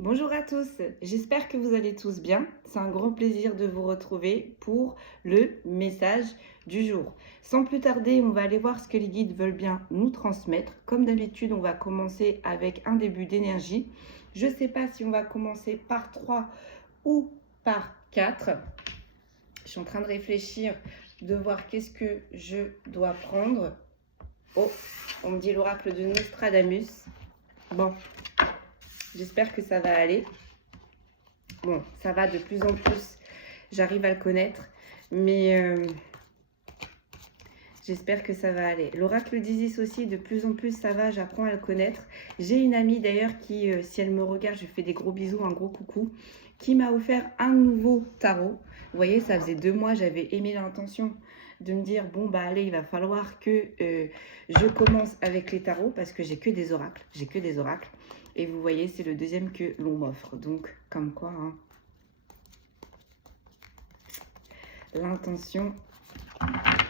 Bonjour à tous, j'espère que vous allez tous bien. C'est un grand plaisir de vous retrouver pour le message du jour. Sans plus tarder, on va aller voir ce que les guides veulent bien nous transmettre. Comme d'habitude, on va commencer avec un début d'énergie. Je ne sais pas si on va commencer par 3 ou par 4. Je suis en train de réfléchir, de voir qu'est-ce que je dois prendre. Oh, on me dit l'oracle de Nostradamus. Bon. J'espère que ça va aller. Bon, ça va de plus en plus. J'arrive à le connaître. Mais j'espère que ça va aller. L'oracle d'Isis aussi, de plus en plus, ça va. J'apprends à le connaître. J'ai une amie d'ailleurs qui, si elle me regarde, je fais des gros bisous, un gros coucou, qui m'a offert un nouveau tarot. Vous voyez, ça faisait 2 mois, j'avais émis l'intention de me dire, bon, bah allez, il va falloir que je commence avec les tarots parce que j'ai que des oracles. J'ai que des oracles. Et vous voyez, c'est le deuxième que l'on m'offre. Donc, comme quoi, hein, l'intention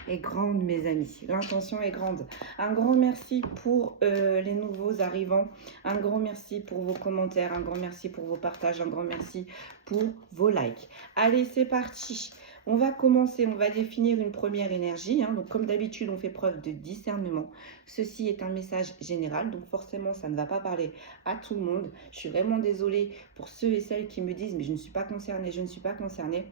est grande, mes amis. L'intention est grande. Un grand merci pour les nouveaux arrivants. Un grand merci pour vos commentaires. Un grand merci pour vos partages. Un grand merci pour vos likes. Allez, c'est parti. On va commencer, on va définir une première énergie. Donc, comme d'habitude, on fait preuve de discernement. Ceci est un message général, donc forcément, ça ne va pas parler à tout le monde. Je suis vraiment désolée pour ceux et celles qui me disent « mais je ne suis pas concernée, je ne suis pas concernée ».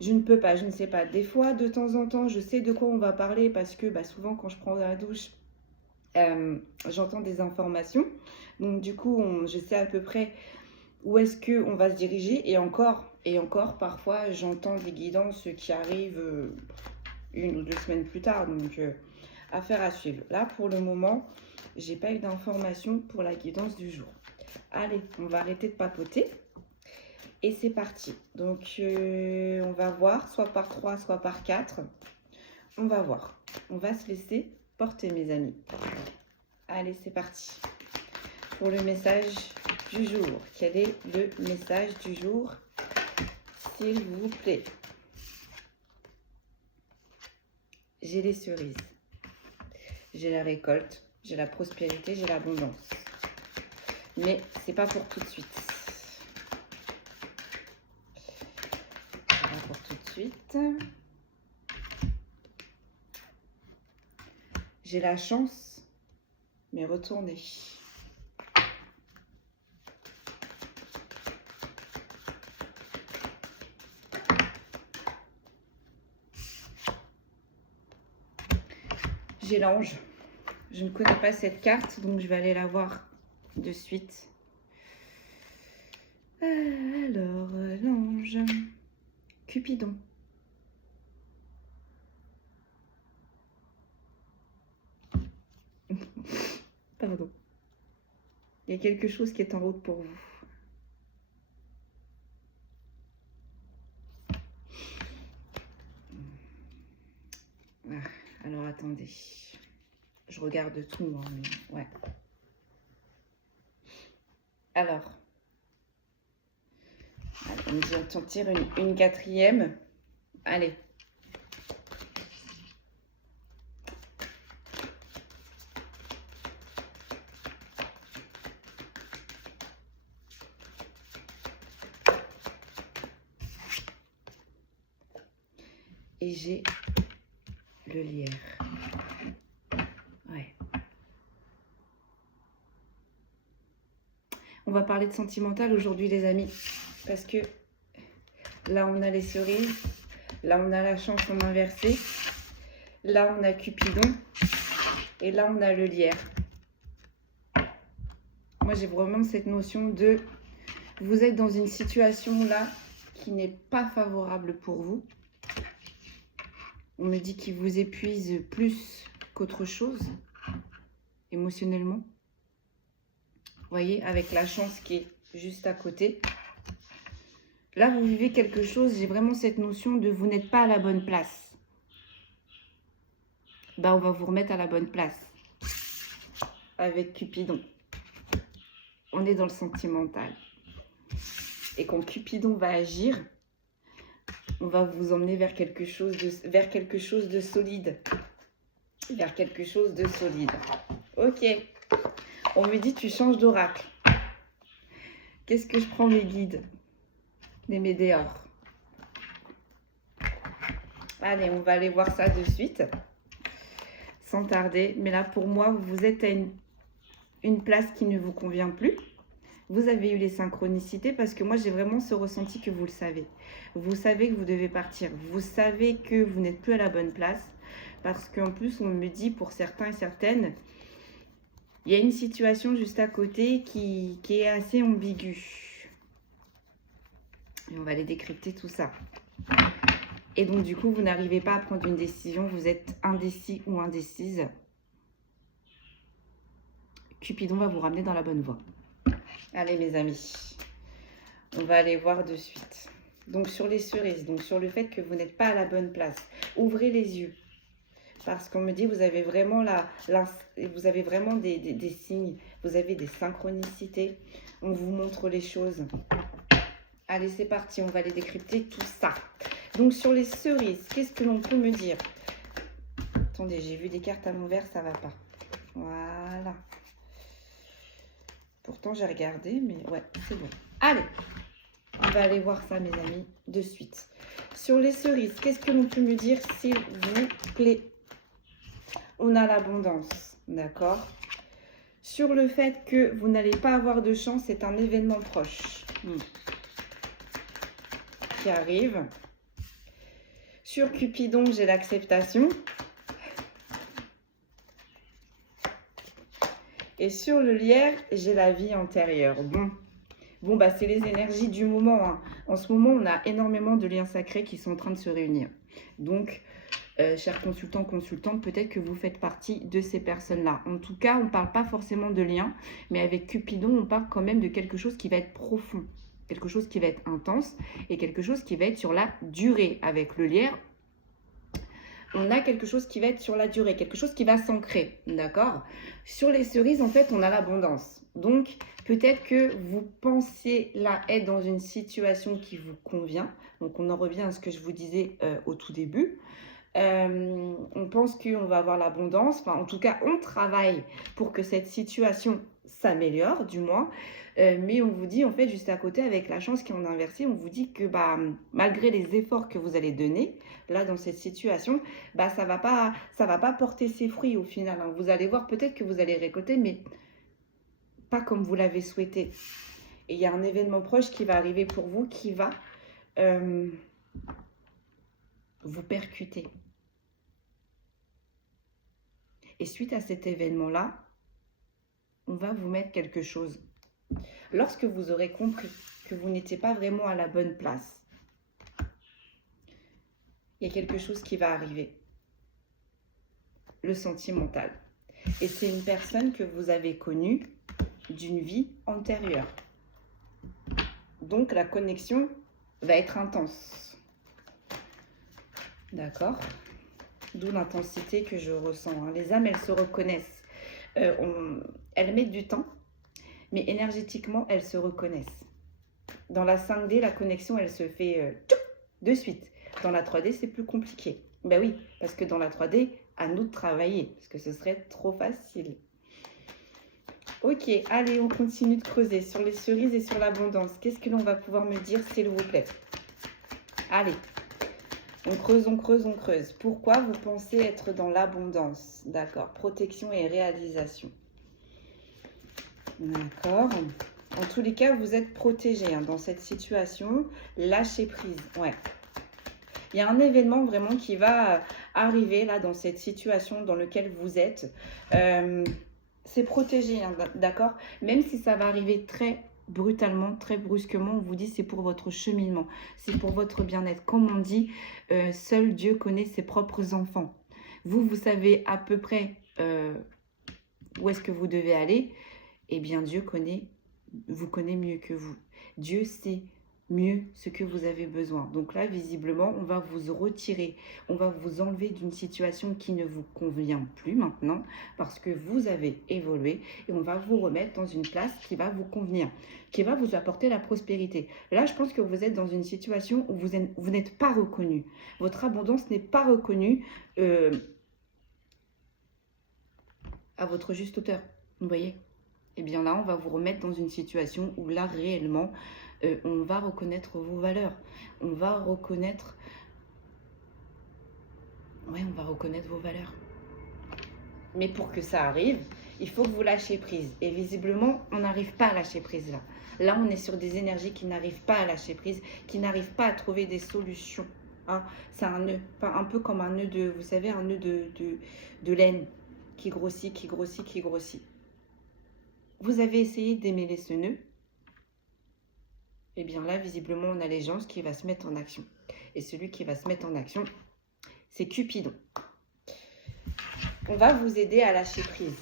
Je ne peux pas, je ne sais pas. Des fois, de temps en temps, je sais de quoi on va parler parce que souvent, quand je prends la douche, j'entends des informations. Donc, du coup, je sais à peu près où est-ce qu'on va se diriger. Et encore, parfois, j'entends des guidances qui arrivent 1 ou 2 semaines plus tard. Donc, affaire à suivre. Là, pour le moment, j'ai pas eu d'informations pour la guidance du jour. Allez, on va arrêter de papoter. Et c'est parti. Donc, on va voir, soit par 3, soit par 4. On va voir. On va se laisser porter, mes amis. Allez, c'est parti. Pour le message du jour. Quel est le message du jour, s'il vous plaît? J'ai les cerises. J'ai la récolte. J'ai la prospérité. J'ai l'abondance. Mais c'est pas pour tout de suite. Suite. J'ai la chance, mais retournez. J'ai l'ange. Je ne connais pas cette carte, donc je vais aller la voir de suite. Alors, l'ange. Cupidon. Pardon. Il y a quelque chose qui est en route pour vous. Alors, attendez. Je regarde tout, hein, mais ouais. Alors. On dit on tire une quatrième. Allez. Et j'ai le lierre. Ouais. On va parler de sentimental aujourd'hui, les amis. Parce que là, on a les cerises. Là, on a la chance en inversé. Là, on a Cupidon. Et là, on a le lierre. Moi, j'ai vraiment cette notion de... Vous êtes dans une situation là qui n'est pas favorable pour vous. On me dit qu'il vous épuise plus qu'autre chose, émotionnellement. Vous voyez, avec la chance qui est juste à côté. Là, vous vivez quelque chose, j'ai vraiment cette notion de vous n'êtes pas à la bonne place. On va vous remettre à la bonne place. Avec Cupidon. On est dans le sentimental. Et quand Cupidon va agir, on va vous emmener vers quelque chose de solide. Vers quelque chose de solide. Ok. On me dit, tu changes d'oracle. Qu'est-ce que je prends mes guides, les météores? Allez, on va aller voir ça de suite, sans tarder. Mais là, pour moi, vous êtes à une place qui ne vous convient plus. Vous avez eu les synchronicités parce que moi, j'ai vraiment ce ressenti que vous le savez. Vous savez que vous devez partir. Vous savez que vous n'êtes plus à la bonne place. Parce qu'en plus, on me dit, pour certains et certaines, il y a une situation juste à côté qui est assez ambiguë. Et on va aller décrypter tout ça. Et donc, du coup, vous n'arrivez pas à prendre une décision. Vous êtes indécis ou indécise. Cupidon va vous ramener dans la bonne voie. Allez, mes amis, on va aller voir de suite. Donc, sur les cerises, donc sur le fait que vous n'êtes pas à la bonne place, ouvrez les yeux. Parce qu'on me dit, vous avez vraiment, vous avez vraiment des signes, vous avez des synchronicités. On vous montre les choses. Allez, c'est parti, on va aller décrypter tout ça. Donc, sur les cerises, qu'est-ce que l'on peut me dire? Attendez, j'ai vu des cartes à l'envers, ça va pas. Voilà. Pourtant, j'ai regardé, mais ouais, c'est bon. Allez, on va aller voir ça, mes amis, de suite. Sur les cerises, qu'est-ce que l'on peut me dire, s'il vous plaît? On a l'abondance, d'accord? Sur le fait que vous n'allez pas avoir de chance, c'est un événement proche qui arrive. Sur Cupidon, j'ai l'acceptation. Et sur le lierre, j'ai la vie antérieure. Bon bah, c'est les énergies du moment, hein. En ce moment, on a énormément de liens sacrés qui sont en train de se réunir. Donc, chers consultants, consultantes, peut-être que vous faites partie de ces personnes-là. En tout cas, on ne parle pas forcément de liens, mais avec Cupidon, on parle quand même de quelque chose qui va être profond, quelque chose qui va être intense et quelque chose qui va être sur la durée. Avec le lierre, on a quelque chose qui va être sur la durée, quelque chose qui va s'ancrer, d'accord? Sur les cerises, en fait, on a l'abondance. Donc, peut-être que vous pensiez là être dans une situation qui vous convient. Donc, on en revient à ce que je vous disais au tout début. On pense qu'on va avoir l'abondance. Enfin, en tout cas, on travaille pour que cette situation s'améliore, du moins. Mais on vous dit, en fait, juste à côté, avec la chance qui est en inversé, on vous dit que malgré les efforts que vous allez donner, là, dans cette situation, ça va pas porter ses fruits au final, hein. Vous allez voir peut-être que vous allez récolter, mais pas comme vous l'avez souhaité. Et il y a un événement proche qui va arriver pour vous, qui va vous percuter. Et suite à cet événement-là, on va vous mettre quelque chose. Lorsque vous aurez compris que vous n'étiez pas vraiment à la bonne place, il y a quelque chose qui va arriver. Le sentimental. Et c'est une personne que vous avez connue d'une vie antérieure. Donc la connexion va être intense. D'accord? D'où l'intensité que je ressens, hein. Les âmes, elles se reconnaissent. Elles mettent du temps, mais énergétiquement, elles se reconnaissent. Dans la 5D, la connexion, elle se fait de suite. Dans la 3D, c'est plus compliqué. Ben oui, parce que dans la 3D, à nous de travailler, parce que ce serait trop facile. Ok, allez, on continue de creuser sur les cerises et sur l'abondance. Qu'est-ce que l'on va pouvoir me dire, s'il vous plaît? Allez, on creuse, on creuse, on creuse. Pourquoi vous pensez être dans l'abondance? D'accord, protection et réalisation. D'accord. En tous les cas, vous êtes protégé, hein, dans cette situation. Lâchez prise, ouais. Il y a un événement vraiment qui va arriver là dans cette situation dans laquelle vous êtes. C'est protégé, hein, d'accord? Même si ça va arriver très brutalement, très brusquement, on vous dit c'est pour votre cheminement, c'est pour votre bien-être. Comme on dit, seul Dieu connaît ses propres enfants. Vous savez à peu près où est-ce que vous devez aller. Eh bien, Dieu vous connaît mieux que vous. Dieu sait mieux ce que vous avez besoin. Donc là, visiblement, on va vous retirer, on va vous enlever d'une situation qui ne vous convient plus maintenant parce que vous avez évolué et on va vous remettre dans une place qui va vous convenir, qui va vous apporter la prospérité. Là, je pense que vous êtes dans une situation où vous n'êtes pas reconnu. Votre abondance n'est pas reconnue à votre juste hauteur. Vous voyez ? eh bien là, on va vous remettre dans une situation où là, réellement, on va reconnaître vos valeurs. On va reconnaître... Ouais, on va reconnaître vos valeurs. Mais pour que ça arrive, il faut que vous lâchiez prise. Et visiblement, on n'arrive pas à lâcher prise là. Là, on est sur des énergies qui n'arrivent pas à lâcher prise, qui n'arrivent pas à trouver des solutions. Hein. C'est un nœud, un peu comme un nœud de, vous savez, un nœud de laine qui grossit, qui grossit, qui grossit. Vous avez essayé de démêler ce nœud. Et bien là, visiblement, on a l'agence qui va se mettre en action. Et celui qui va se mettre en action, c'est Cupidon. On va vous aider à lâcher prise.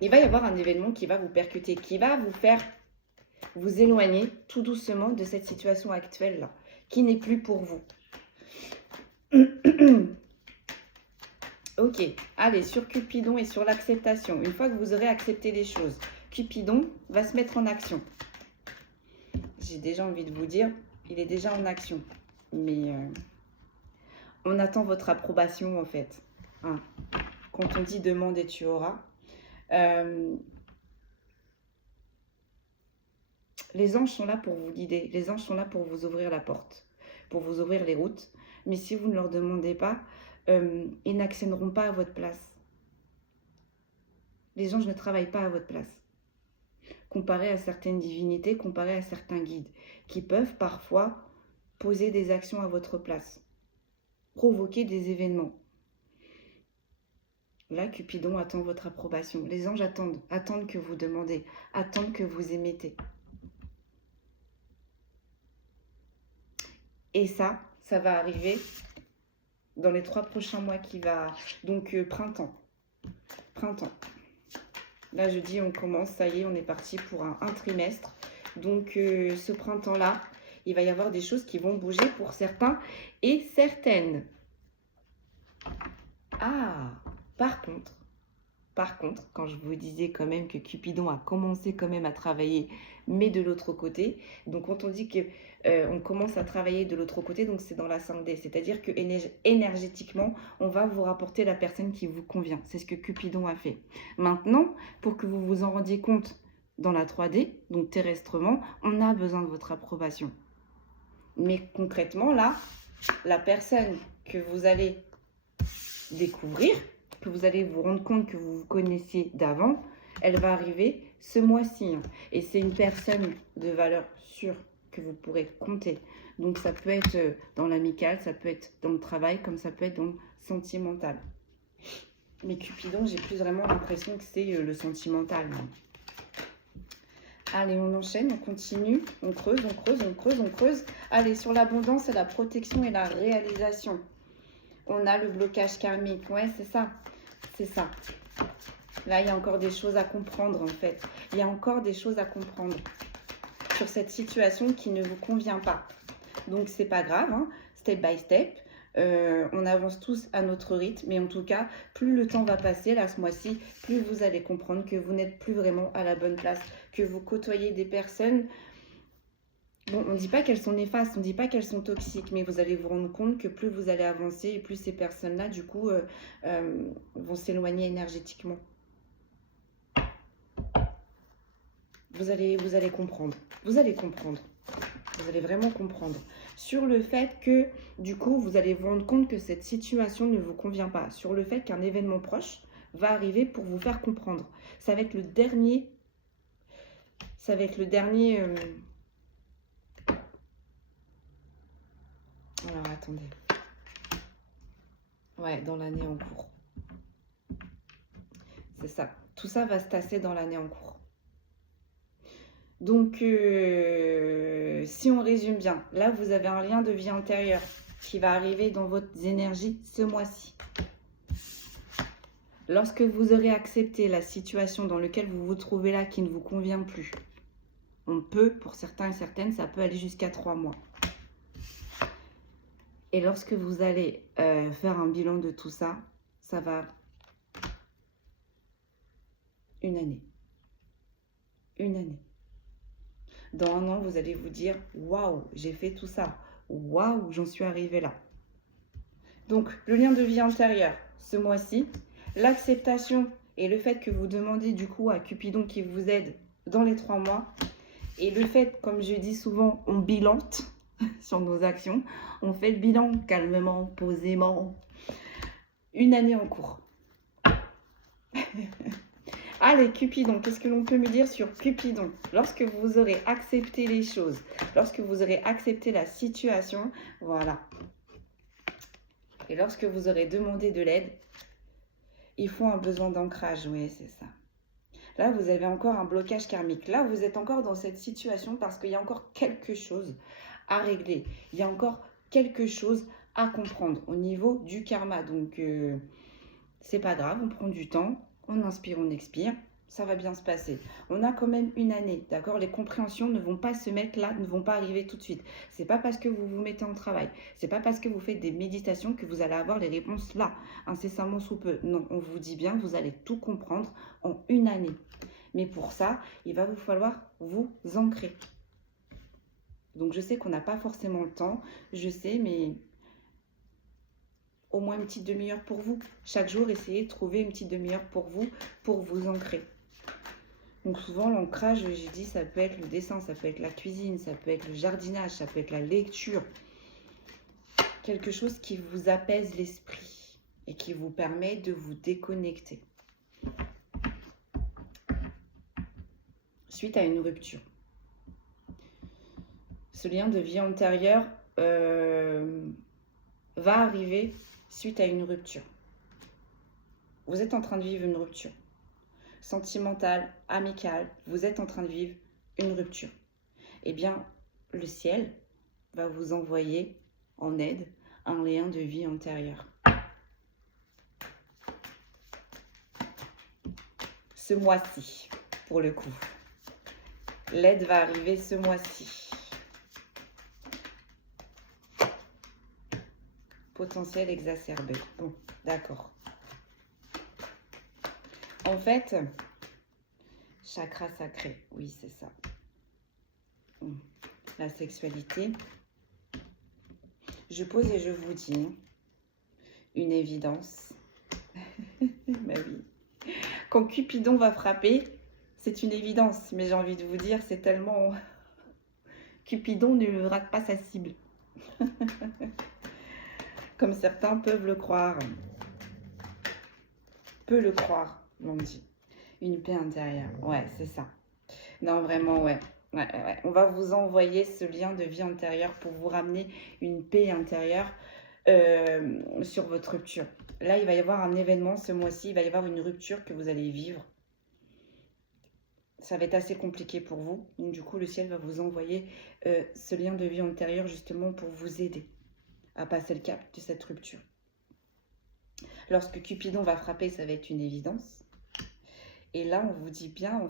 Il va y avoir un événement qui va vous percuter, qui va vous faire vous éloigner tout doucement de cette situation actuelle-là, qui n'est plus pour vous. Ok, allez, sur Cupidon et sur l'acceptation. Une fois que vous aurez accepté les choses, Cupidon va se mettre en action. J'ai déjà envie de vous dire, il est déjà en action. Mais on attend votre approbation en fait. Hein. Quand on dit demande et tu auras. Les anges sont là pour vous guider. Les anges sont là pour vous ouvrir la porte, pour vous ouvrir les routes. Mais si vous ne leur demandez pas, ils n'accéderont pas à votre place. Les anges ne travaillent pas à votre place. Comparé à certaines divinités, comparé à certains guides, qui peuvent parfois poser des actions à votre place, provoquer des événements. Là, Cupidon attend votre approbation. Les anges attendent que vous demandez, attendent que vous émettez. Et ça va arriver dans les 3 prochains mois qui va... Donc, printemps. Printemps. Là, je dis on commence, ça y est, on est parti pour un trimestre. Donc, ce printemps-là, il va y avoir des choses qui vont bouger pour certains et certaines. Ah, par contre, quand je vous disais quand même que Cupidon a commencé quand même à travailler, mais de l'autre côté, donc quand on dit que on commence à travailler de l'autre côté, donc c'est dans la 5D, c'est-à-dire que énergétiquement, on va vous rapporter la personne qui vous convient. C'est ce que Cupidon a fait. Maintenant, pour que vous vous en rendiez compte dans la 3D, donc terrestrement, on a besoin de votre approbation. Mais concrètement, là, la personne que vous allez découvrir, que vous allez vous rendre compte que vous vous connaissiez d'avant, elle va arriver ce mois-ci. Hein. Et c'est une personne de valeur sûre que vous pourrez compter. Donc ça peut être dans l'amical, ça peut être dans le travail, comme ça peut être dans le sentimental. Mais Cupidon, j'ai plus vraiment l'impression que c'est le sentimental. Hein. Allez, on enchaîne, on continue, on creuse, on creuse, on creuse, on creuse. Allez, sur l'abondance et la protection et la réalisation. On a le blocage karmique. Ouais, c'est ça. C'est ça. Là, il y a encore des choses à comprendre, en fait. Il y a encore des choses à comprendre sur cette situation qui ne vous convient pas. Donc, c'est pas grave, hein. Step by step. On avance tous à notre rythme. Mais en tout cas, plus le temps va passer, là, ce mois-ci, plus vous allez comprendre que vous n'êtes plus vraiment à la bonne place. Que vous côtoyez des personnes... Bon, on ne dit pas qu'elles sont néfastes, on ne dit pas qu'elles sont toxiques, mais vous allez vous rendre compte que plus vous allez avancer et plus ces personnes-là, du coup, vont s'éloigner énergétiquement. Vous allez comprendre. Vous allez comprendre. Vous allez vraiment comprendre. Sur le fait que, du coup, vous allez vous rendre compte que cette situation ne vous convient pas. Sur le fait qu'un événement proche va arriver pour vous faire comprendre. Ça va être le dernier... Ça va être le dernier... Alors, attendez. Ouais, dans l'année en cours. C'est ça. Tout ça va se tasser dans l'année en cours. Donc, si on résume bien, là, vous avez un lien de vie antérieure qui va arriver dans votre énergie ce mois-ci. Lorsque vous aurez accepté la situation dans laquelle vous vous trouvez là qui ne vous convient plus, on peut, pour certains et certaines, ça peut aller jusqu'à 3 mois. Et lorsque vous allez faire un bilan de tout ça, ça va une année. Une année. Dans un an, vous allez vous dire « Waouh, j'ai fait tout ça. Waouh, j'en suis arrivée là. » Donc, le lien de vie antérieur, ce mois-ci, l'acceptation Et le fait que vous demandez du coup à Cupidon qui vous aide dans les 3 mois, et le fait, comme je dis souvent, on bilante sur nos actions, on fait le bilan calmement, posément. Une année en cours. Allez, Cupidon, qu'est-ce que l'on peut me dire sur Cupidon? Lorsque vous aurez accepté les choses, lorsque vous aurez accepté la situation, voilà. Et lorsque vous aurez demandé de l'aide, il faut un besoin d'ancrage, oui, c'est ça. Là, vous avez encore un blocage karmique. Là, vous êtes encore dans cette situation parce qu'il y a encore quelque chose à régler. Il y a encore quelque chose à comprendre au niveau du karma. Donc, c'est pas grave, on prend du temps, on inspire, on expire, ça va bien se passer. On a quand même une année, d'accord? Les compréhensions ne vont pas se mettre là, ne vont pas arriver tout de suite. C'est pas parce que vous vous mettez en travail, c'est pas parce que vous faites des méditations que vous allez avoir les réponses là, incessamment sous peu. Non, on vous dit bien, vous allez tout comprendre en une année. Mais pour ça, il va vous falloir vous ancrer. Donc je sais qu'on n'a pas forcément le temps, je sais, mais au moins une petite demi-heure pour vous. Chaque jour, essayez de trouver une petite demi-heure pour vous ancrer. Donc souvent, l'ancrage, j'ai dit, ça peut être le dessin, ça peut être la cuisine, ça peut être le jardinage, ça peut être la lecture. Quelque chose qui vous apaise l'esprit et qui vous permet de vous déconnecter. Suite à une rupture. Ce lien de vie antérieure va arriver suite à une rupture. Vous êtes en train de vivre une rupture sentimentale, amicale, vous êtes en train de vivre une rupture. Eh bien, le ciel va vous envoyer en aide un lien de vie antérieure. Ce mois-ci, pour le coup. L'aide va arriver ce mois-ci. Potentiel exacerbé. Bon, d'accord. En fait, chakra sacré, oui, c'est ça. La sexualité. Je pose et je vous dis une évidence. Bah oui. Quand Cupidon va frapper, c'est une évidence. Mais j'ai envie de vous dire, c'est tellement... Cupidon ne rate pas sa cible. Comme certains peuvent le croire. Peut le croire, l'on dit. Une paix intérieure. Ouais, c'est ça. Non, vraiment, ouais. Ouais. On va vous envoyer ce lien de vie antérieure pour vous ramener une paix intérieure sur votre rupture. Là, il va y avoir un événement ce mois-ci. Il va y avoir une rupture que vous allez vivre. Ça va être assez compliqué pour vous. Donc, du coup, le ciel va vous envoyer ce lien de vie antérieure justement pour vous aider à passer le cap de cette rupture. Lorsque Cupidon va frapper, ça va être une évidence. Et là, on vous dit bien, en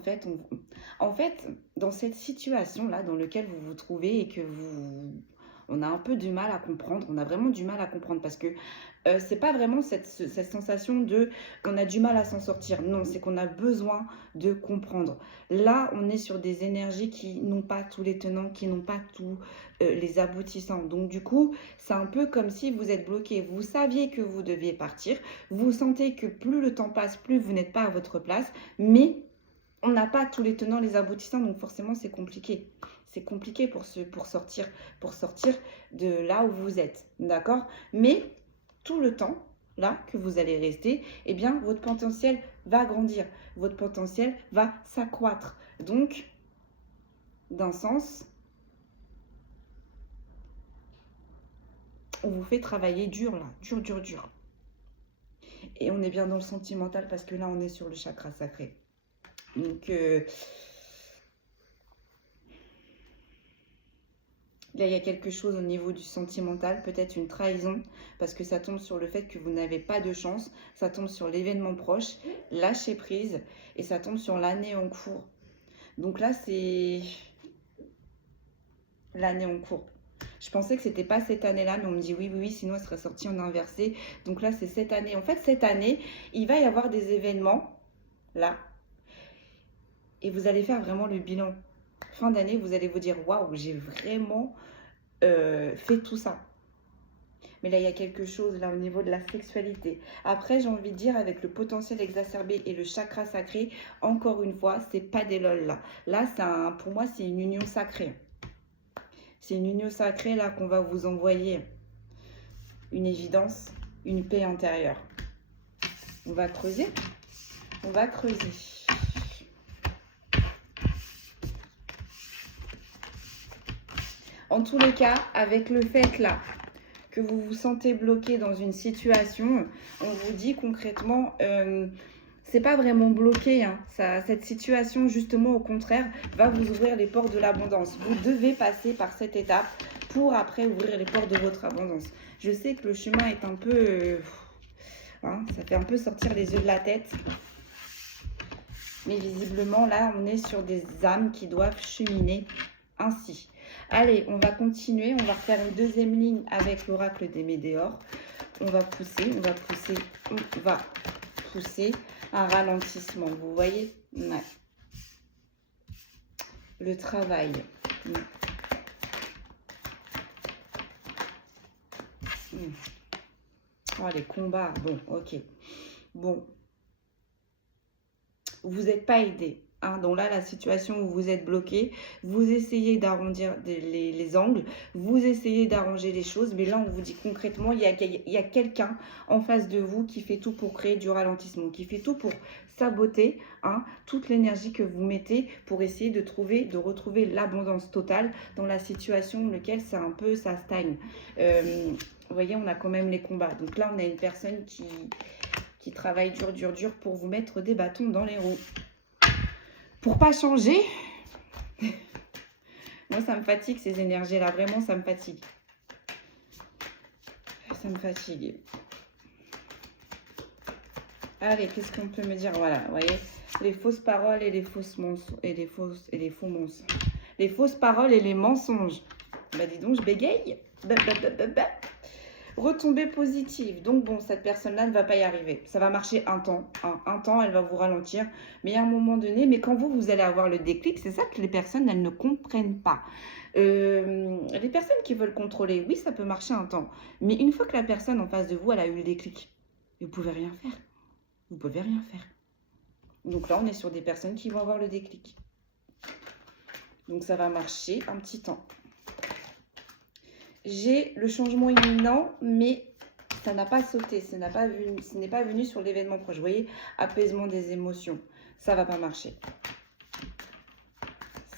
fait, dans cette situation-là dans laquelle vous vous trouvez et que on a un peu du mal à comprendre, on a vraiment du mal à comprendre parce que c'est pas vraiment cette sensation de on a du mal à s'en sortir. Non, c'est qu'on a besoin de comprendre. Là, on est sur des énergies qui n'ont pas tous les tenants, qui n'ont pas tous les aboutissants. Donc du coup, c'est un peu comme si vous êtes bloqué. Vous saviez que vous deviez partir. Vous sentez que plus le temps passe, plus vous n'êtes pas à votre place. Mais on n'a pas tous les tenants, les aboutissants. Donc forcément, c'est compliqué. C'est compliqué pour sortir de là où vous êtes. D'accord? Mais tout le temps, là, que vous allez rester, eh bien, votre potentiel va grandir. Votre potentiel va s'accroître. Donc, d'un sens, on vous fait travailler dur, là. Dur. Et on est bien dans le sentimental parce que là, on est sur le chakra sacré. Donc, là, il y a quelque chose au niveau du sentimental, peut-être une trahison, parce que ça tombe sur le fait que vous n'avez pas de chance, ça tombe sur l'événement proche, lâcher prise, et ça tombe sur l'année en cours. Donc là, c'est l'année en cours. Je pensais que c'était pas cette année-là, mais on me dit oui, sinon elle serait sortie en inversé. Donc là, c'est cette année. En fait, cette année, il va y avoir des événements, là, et vous allez faire vraiment le bilan. Fin d'année, vous allez vous dire, waouh, j'ai vraiment fait tout ça. Mais là, il y a quelque chose là au niveau de la sexualité. Après, j'ai envie de dire, avec le potentiel exacerbé et le chakra sacré, encore une fois, c'est pas des lol là. Là, pour moi, c'est une union sacrée. C'est une union sacrée là qu'on va vous envoyer. Une évidence, une paix intérieure. On va creuser. On va creuser. En tous les cas, avec le fait là que vous vous sentez bloqué dans une situation, on vous dit concrètement, c'est pas vraiment bloqué. Hein. Cette situation, justement, au contraire, va vous ouvrir les portes de l'abondance. Vous devez passer par cette étape pour après ouvrir les portes de votre abondance. Je sais que le chemin est un peu... hein, ça fait un peu sortir les yeux de la tête. Mais visiblement, là, on est sur des âmes qui doivent cheminer ainsi. Allez, on va continuer. On va refaire une deuxième ligne avec l'oracle des météores. On va pousser, on va pousser, on va pousser. Un ralentissement, vous voyez? Ouais. Le travail. Oh, les combats. Bon, ok. Bon. Vous n'êtes pas aidé. Hein, donc là, la situation où vous êtes bloqué, vous essayez d'arrondir les angles, vous essayez d'arranger les choses, mais là, on vous dit concrètement, il y a quelqu'un en face de vous qui fait tout pour créer du ralentissement, qui fait tout pour saboter toute l'énergie que vous mettez pour essayer de retrouver l'abondance totale dans la situation dans laquelle ça stagne. Vous voyez, on a quand même les combats. Donc là, on a une personne qui travaille dur pour vous mettre des bâtons dans les roues. Pour pas changer, moi ça me fatigue ces énergies-là, vraiment ça me fatigue. Ça me fatigue. Allez, qu'est-ce qu'on peut me dire? Voilà, vous voyez, les fausses paroles et les fausses mensonges et les faux mensonges. Les fausses paroles et les mensonges. Bah dis donc, je bégaye. Retombée positive. Donc bon, cette personne-là ne va pas y arriver. Ça va marcher un temps. Un temps, elle va vous ralentir. Mais à un moment donné, mais quand vous allez avoir le déclic, c'est ça que les personnes, elles ne comprennent pas. Les personnes qui veulent contrôler, oui, ça peut marcher un temps. Mais une fois que la personne en face de vous, elle a eu le déclic, vous pouvez rien faire. Vous pouvez rien faire. Donc là, on est sur des personnes qui vont avoir le déclic. Donc ça va marcher un petit temps. J'ai le changement imminent, mais ça n'a pas sauté, ce n'est pas venu sur l'événement proche. Vous voyez, apaisement des émotions, ça va pas marcher.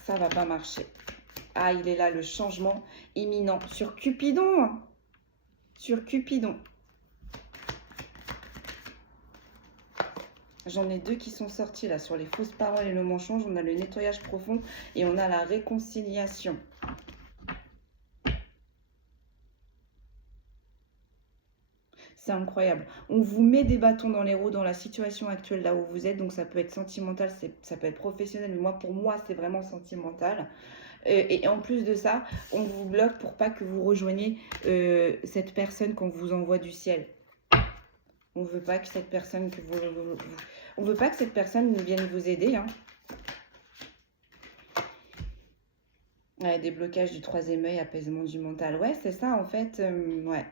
Ça va pas marcher. Ah, il est là, le changement imminent sur Cupidon. Sur Cupidon. J'en ai deux qui sont sortis là, sur les fausses paroles et le mensonge. On a le nettoyage profond et on a la réconciliation. C'est incroyable. On vous met des bâtons dans les roues dans la situation actuelle là où vous êtes. Donc ça peut être sentimental, ça peut être professionnel. Mais pour moi, c'est vraiment sentimental. Et en plus de ça, on vous bloque pour pas que vous rejoigniez cette personne qu'on vous envoie du ciel. On veut pas que cette personne on veut pas que cette personne vienne vous aider. Hein. Ouais, déblocage du troisième œil, apaisement du mental. Ouais, c'est ça en fait. Ouais.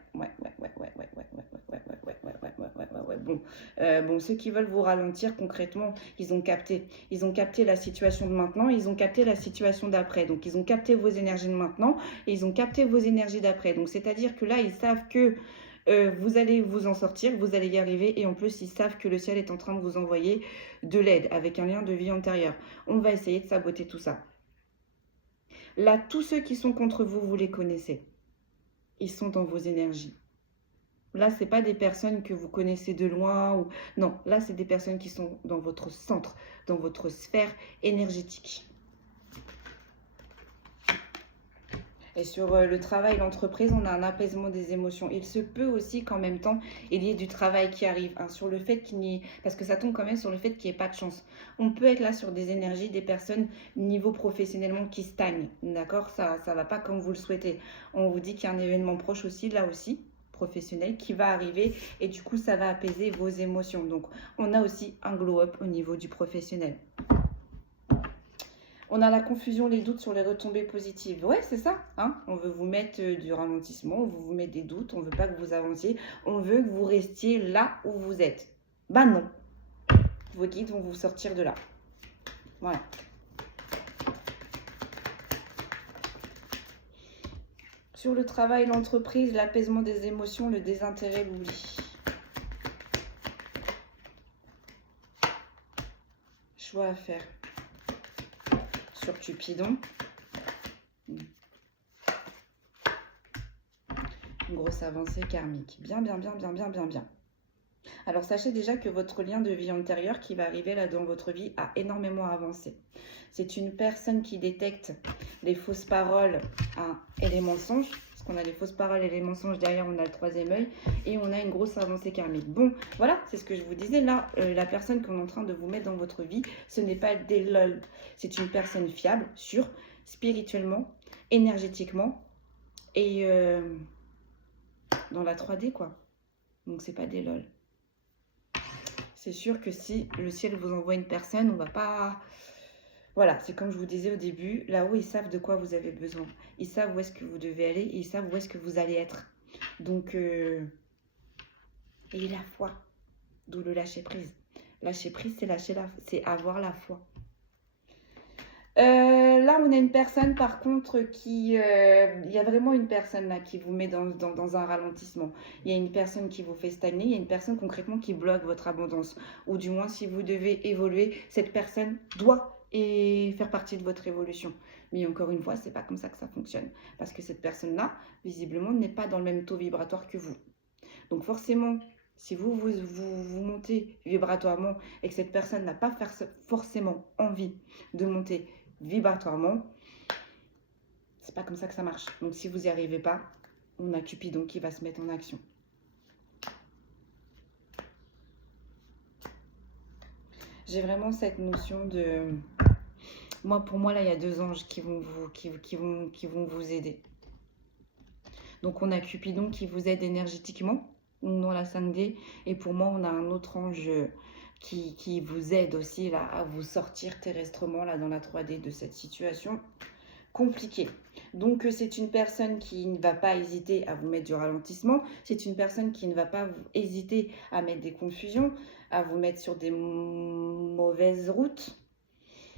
Bon, ceux qui veulent vous ralentir concrètement, ils ont capté. Ils ont capté la situation de maintenant, ils ont capté la situation d'après. Donc, ils ont capté vos énergies de maintenant et ils ont capté vos énergies d'après. Donc, c'est-à-dire que là, ils savent que vous allez vous en sortir, vous allez y arriver. Et en plus, ils savent que le ciel est en train de vous envoyer de l'aide avec un lien de vie antérieur. On va essayer de saboter tout ça. Là, tous ceux qui sont contre vous, vous les connaissez. Ils sont dans vos énergies. Là, ce n'est pas des personnes que vous connaissez de loin. Ou... Non, là, c'est des personnes qui sont dans votre centre, dans votre sphère énergétique. Et sur le travail, l'entreprise, on a un apaisement des émotions. Il se peut aussi qu'en même temps, il y ait du travail qui arrive. Hein, sur le fait qu'il n'y ait... Parce que ça tombe quand même sur le fait qu'il n'y ait pas de chance. On peut être là sur des énergies, des personnes niveau professionnellement qui stagnent. D'accord? Ça ne va pas comme vous le souhaitez. On vous dit qu'il y a un événement proche aussi, là aussi, professionnel, qui va arriver. Et du coup, ça va apaiser vos émotions. Donc, on a aussi un glow-up au niveau du professionnel. On a la confusion, les doutes sur les retombées positives. Ouais, c'est ça. Hein, on veut vous mettre du ralentissement, on veut vous mettre des doutes, on veut pas que vous avanciez, on veut que vous restiez là où vous êtes. Bah non. Vos guides vont vous sortir de là. Voilà. Sur le travail, l'entreprise, l'apaisement des émotions, le désintérêt, l'oubli. Choix à faire. Sur Cupidon. Une grosse avancée karmique. Bien, bien, bien, bien, bien, bien, bien. Alors, sachez déjà que votre lien de vie antérieur qui va arriver là dans votre vie a énormément avancé. C'est une personne qui détecte les fausses paroles et les mensonges. Parce qu'on a les fausses paroles et les mensonges, derrière on a le troisième œil. Et on a une grosse avancée karmique. Bon, voilà, c'est ce que je vous disais. Là, la personne qu'on est en train de vous mettre dans votre vie, ce n'est pas des lol. C'est une personne fiable, sûre, spirituellement, énergétiquement et dans la 3D, quoi. Donc, c'est pas des lol. C'est sûr que si le ciel vous envoie une personne, on va pas... Voilà, c'est comme je vous disais au début, là-haut, ils savent de quoi vous avez besoin. Ils savent où est-ce que vous devez aller et ils savent où est-ce que vous allez être. Donc, ayez la foi, d'où le lâcher-prise. Lâcher-prise, c'est avoir la foi. Là, on a une personne, par contre, qui... il y a vraiment une personne, là, qui vous met dans un ralentissement. Il y a une personne qui vous fait stagner. Il y a une personne, concrètement, qui bloque votre abondance. Ou du moins, si vous devez évoluer, cette personne doit faire partie de votre évolution. Mais encore une fois, c'est pas comme ça que ça fonctionne. Parce que cette personne-là, visiblement, n'est pas dans le même taux vibratoire que vous. Donc, forcément... Si vous montez vibratoirement et que cette personne n'a pas forcément envie de monter vibratoirement, c'est pas comme ça que ça marche. Donc si vous n'y arrivez pas, on a Cupidon qui va se mettre en action. J'ai vraiment cette notion de... Pour moi, là, il y a deux anges qui vont vous aider. Donc on a Cupidon qui vous aide énergétiquement dans la 5D. Et pour moi, on a un autre ange qui vous aide aussi là, à vous sortir terrestrement là, dans la 3D de cette situation compliquée. Donc, c'est une personne qui ne va pas hésiter à vous mettre du ralentissement. C'est une personne qui ne va pas hésiter à mettre des confusions, à vous mettre sur des mauvaises routes.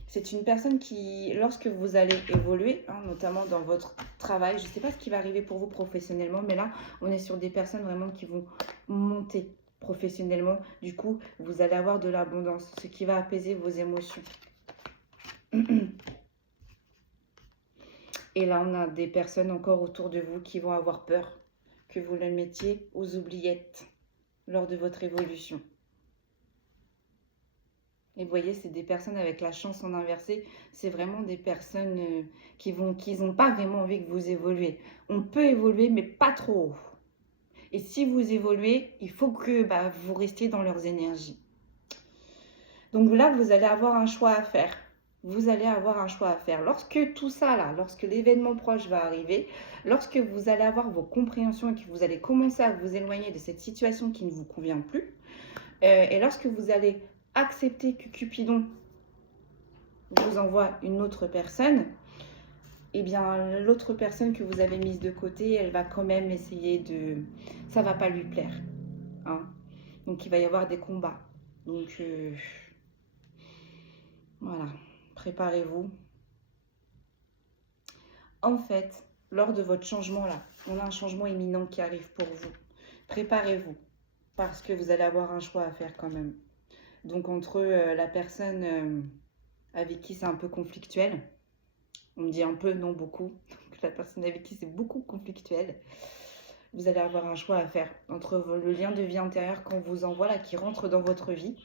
C'est une personne qui, lorsque vous allez évoluer, notamment dans votre travail, je ne sais pas ce qui va arriver pour vous professionnellement, mais là, on est sur des personnes vraiment qui vont monter professionnellement. Du coup, vous allez avoir de l'abondance, ce qui va apaiser vos émotions. Et là, on a des personnes encore autour de vous qui vont avoir peur que vous le mettiez aux oubliettes lors de votre évolution. Et vous voyez, c'est des personnes avec la chance en inversé. C'est vraiment des personnes qui n'ont pas vraiment envie que vous évoluez. On peut évoluer, mais pas trop haut. Et si vous évoluez, il faut que vous restiez dans leurs énergies. Donc là, vous allez avoir un choix à faire. Vous allez avoir un choix à faire. Lorsque tout ça, là, lorsque l'événement proche va arriver, lorsque vous allez avoir vos compréhensions et que vous allez commencer à vous éloigner de cette situation qui ne vous convient plus, et lorsque vous allez accepter que Cupidon vous envoie une autre personne, eh bien, l'autre personne que vous avez mise de côté, elle va quand même essayer de... Ça va pas lui plaire. Hein. Donc, il va y avoir des combats. Donc, voilà. Préparez-vous. En fait, lors de votre changement, là, on a un changement imminent qui arrive pour vous. Préparez-vous. Parce que vous allez avoir un choix à faire quand même. Donc, entre la personne avec qui c'est un peu conflictuel, on me dit un peu, non beaucoup, la personne avec qui c'est beaucoup conflictuel, vous allez avoir un choix à faire entre le lien de vie antérieur qu'on vous envoie, là, qui rentre dans votre vie,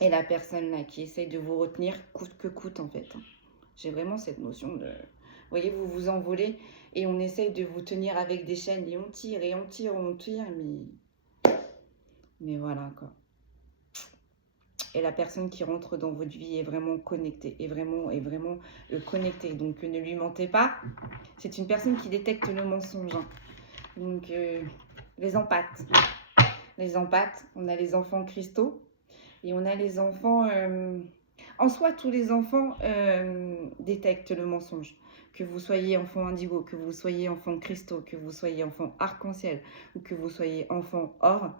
et la personne là qui essaye de vous retenir coûte que coûte en fait. J'ai vraiment cette notion de... Vous voyez, vous vous envolez et on essaye de vous tenir avec des chaînes et on tire, mais voilà quoi. Et la personne qui rentre dans votre vie est vraiment connectée, est vraiment connectée. Donc ne lui mentez pas. C'est une personne qui détecte le mensonge. Hein. Donc les empathes. Les empathes, on a les enfants cristaux et on a les enfants... En soi, tous les enfants détectent le mensonge. Que vous soyez enfant indigo, que vous soyez enfant cristaux, que vous soyez enfant arc-en-ciel ou que vous soyez enfant or,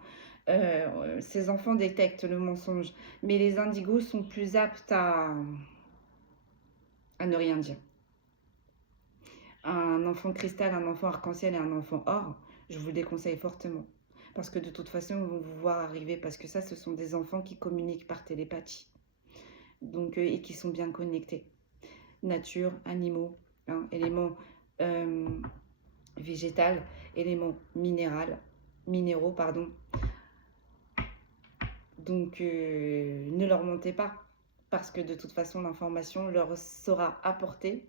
ces enfants détectent le mensonge. Mais les indigos sont plus aptes à ne rien dire. Un enfant cristal, un enfant arc-en-ciel et un enfant or, je vous le déconseille fortement. Parce que de toute façon, ils vont vous voir arriver. Parce que ça, ce sont des enfants qui communiquent par télépathie. Donc, et qui sont bien connectés. Nature, animaux, hein, éléments végétal, éléments minéraux, pardon. Donc, ne leur mentez pas. Parce que de toute façon, l'information leur sera apportée.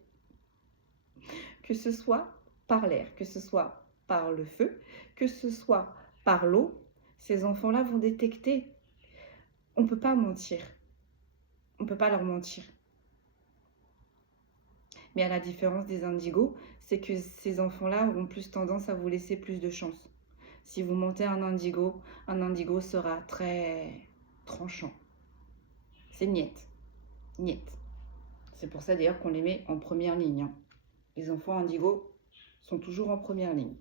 Que ce soit par l'air, que ce soit par le feu, que ce soit par l'eau, ces enfants-là vont détecter. On ne peut pas mentir. On ne peut pas leur mentir. Mais à la différence des indigos, c'est que ces enfants-là auront plus tendance à vous laisser plus de chance. Si vous mentez à un indigo sera très tranchant. C'est niet. Niet. C'est pour ça d'ailleurs qu'on les met en première ligne. Hein. Les enfants indigos sont toujours en première ligne.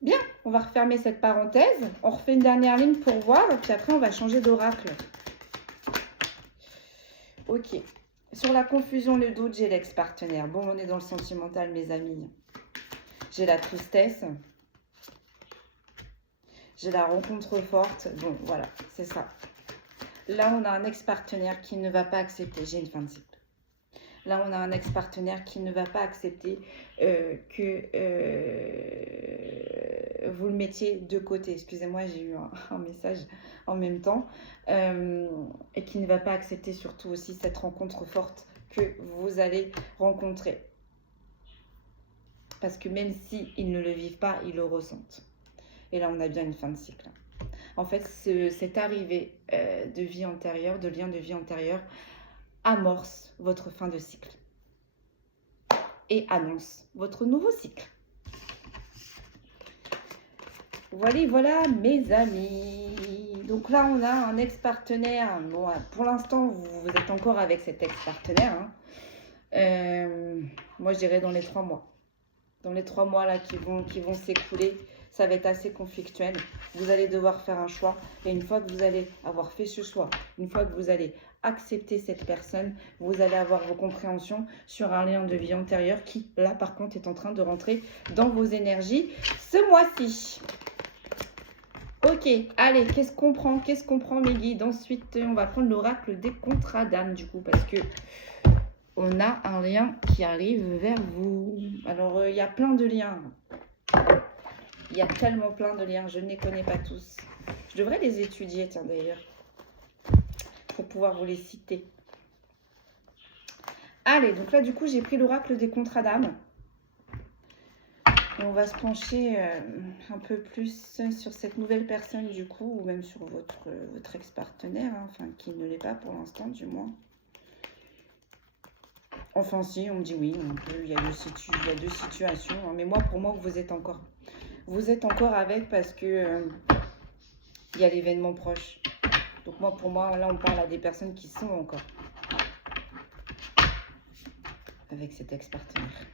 Bien, on va refermer cette parenthèse. On refait une dernière ligne pour voir, et puis après on va changer d'oracle. Ok. Sur la confusion, le doute, j'ai l'ex-partenaire. Bon, on est dans le sentimental, mes amis. J'ai la tristesse. J'ai la rencontre forte. Bon, voilà, c'est ça. Là, on a un ex-partenaire qui ne va pas accepter. J'ai une fin de cycle. Là, on a un ex-partenaire qui ne va pas accepter que vous le mettiez de côté. Excusez-moi, j'ai eu un message en même temps. Et qui ne va pas accepter surtout aussi cette rencontre forte que vous allez rencontrer. Parce que même s'ils ne le vivent pas, ils le ressentent. Et là, on a bien une fin de cycle. En fait, cette arrivée de vie antérieure, de lien de vie antérieure, amorce votre fin de cycle et annonce votre nouveau cycle. Voilà mes amis. Donc là, on a un ex-partenaire. Bon, pour l'instant, vous êtes encore avec cet ex-partenaire. Hein. Moi, je dirais dans les 3 mois. Dans les 3 mois là qui vont s'écouler, ça va être assez conflictuel. Vous allez devoir faire un choix. Et une fois que vous allez avoir fait ce choix, une fois que vous allez accepter cette personne, vous allez avoir vos compréhensions sur un lien de vie antérieur qui, là, par contre, est en train de rentrer dans vos énergies ce mois-ci. Ok, allez, qu'est-ce qu'on prend, mes guides? Ensuite, on va prendre l'oracle des contrats d'âme, du coup, parce que on a un lien qui arrive vers vous. Alors, il y a plein de liens. Il y a tellement plein de liens, je ne les connais pas tous. Je devrais les étudier, tiens, d'ailleurs, pour pouvoir vous les citer. Allez, donc là, du coup, j'ai pris l'oracle des contrats d'âme. Et on va se pencher un peu plus sur cette nouvelle personne, du coup, ou même sur votre ex-partenaire, hein, enfin, qui ne l'est pas pour l'instant, du moins. Enfin, si, on me dit oui, il y a deux situations. Hein, mais moi, pour moi, vous êtes encore avec parce que il y a l'événement proche. Donc moi, pour moi, là, on parle à des personnes qui sont encore avec cet ex-partenaire.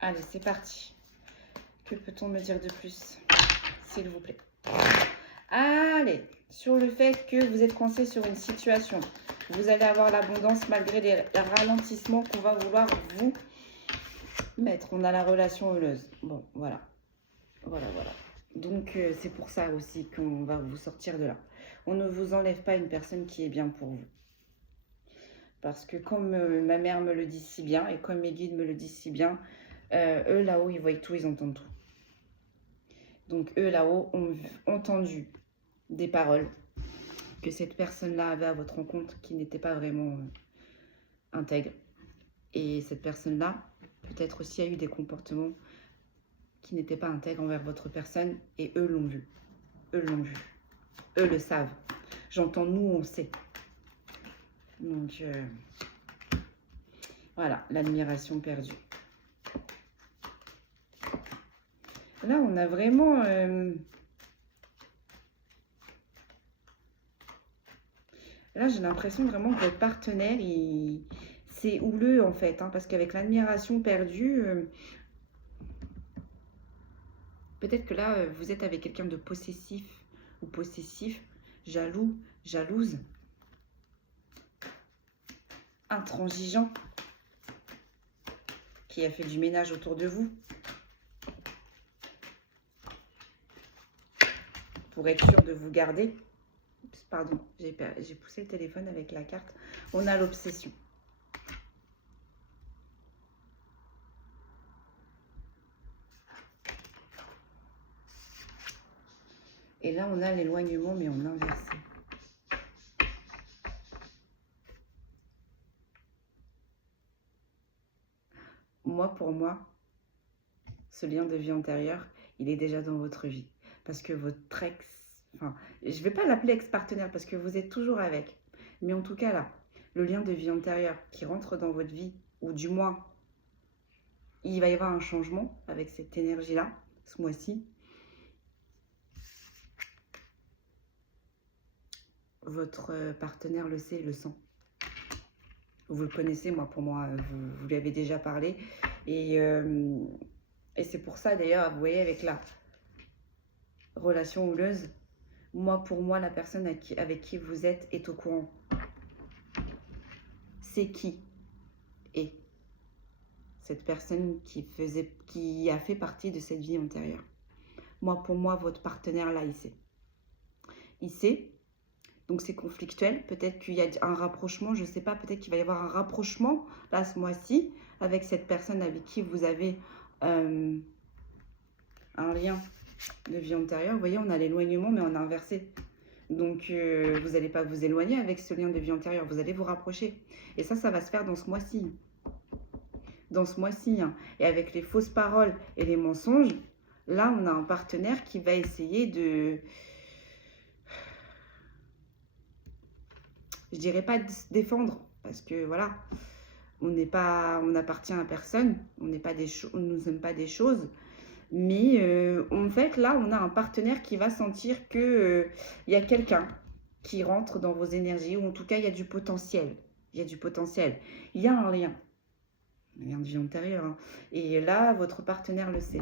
Allez, c'est parti. Que peut-on me dire de plus, s'il vous plaît? Allez, sur le fait que vous êtes coincé sur une situation. Vous allez avoir l'abondance malgré les ralentissements qu'on va vouloir vous mettre. On a la relation heureuse. Bon, voilà. Voilà. Donc, c'est pour ça aussi qu'on va vous sortir de là. On ne vous enlève pas une personne qui est bien pour vous. Parce que comme ma mère me le dit si bien, et comme mes guides me le disent si bien, eux là-haut, ils voient tout, ils entendent tout. Donc, eux là-haut ont entendu des paroles que cette personne-là avait à votre rencontre qui n'était pas vraiment intègre. Et cette personne-là, peut-être aussi, a eu des comportements qui n'étaient pas intègres envers votre personne. Et eux l'ont vu. Eux l'ont vu. Eux le savent. J'entends nous, on sait. Donc, voilà, l'admiration perdue. Là, on a vraiment... Là, j'ai l'impression vraiment que votre partenaire, c'est houleux en fait. Hein, parce qu'avec l'admiration perdue, peut-être que là, vous êtes avec quelqu'un de possessif ou possessif, jaloux, jalouse, intransigeant, qui a fait du ménage autour de vous. Pour être sûr de vous garder. Pardon, j'ai poussé le téléphone avec la carte. On a l'obsession. Et là, on a l'éloignement, mais en inversé. Moi, pour moi, ce lien de vie antérieure, il est déjà dans votre vie. Parce que votre ex, enfin, je ne vais pas l'appeler ex-partenaire parce que vous êtes toujours avec. Mais en tout cas, là, le lien de vie antérieure qui rentre dans votre vie, ou du moins, il va y avoir un changement avec cette énergie-là, ce mois-ci. Votre partenaire le sait, le sent. Vous le connaissez, moi, pour moi, vous lui avez déjà parlé. Et c'est pour ça, d'ailleurs, vous voyez, avec la relation houleuse, moi, pour moi, la personne avec qui vous êtes est au courant. C'est qui est cette personne qui a fait partie de cette vie antérieure. Moi, pour moi, votre partenaire, là, il sait. Il sait. Donc, c'est conflictuel. Peut-être qu'il y a un rapprochement. Je ne sais pas. Peut-être qu'il va y avoir un rapprochement, là, ce mois-ci, avec cette personne avec qui vous avez un lien de vie antérieure. Vous voyez, on a l'éloignement, mais on a inversé. Donc, vous n'allez pas vous éloigner avec ce lien de vie antérieure. Vous allez vous rapprocher. Et ça va se faire dans ce mois-ci. Dans ce mois-ci. Hein. Et avec les fausses paroles et les mensonges, là, on a un partenaire qui va essayer de... Je dirais pas de se défendre, parce que voilà, on n'appartient à personne, on ne sommes pas des choses. Mais en fait, là, on a un partenaire qui va sentir que y a quelqu'un qui rentre dans vos énergies, ou en tout cas, il y a du potentiel. Il y a du potentiel. Il y a un lien de vie antérieure. Hein. Et là, votre partenaire le sait.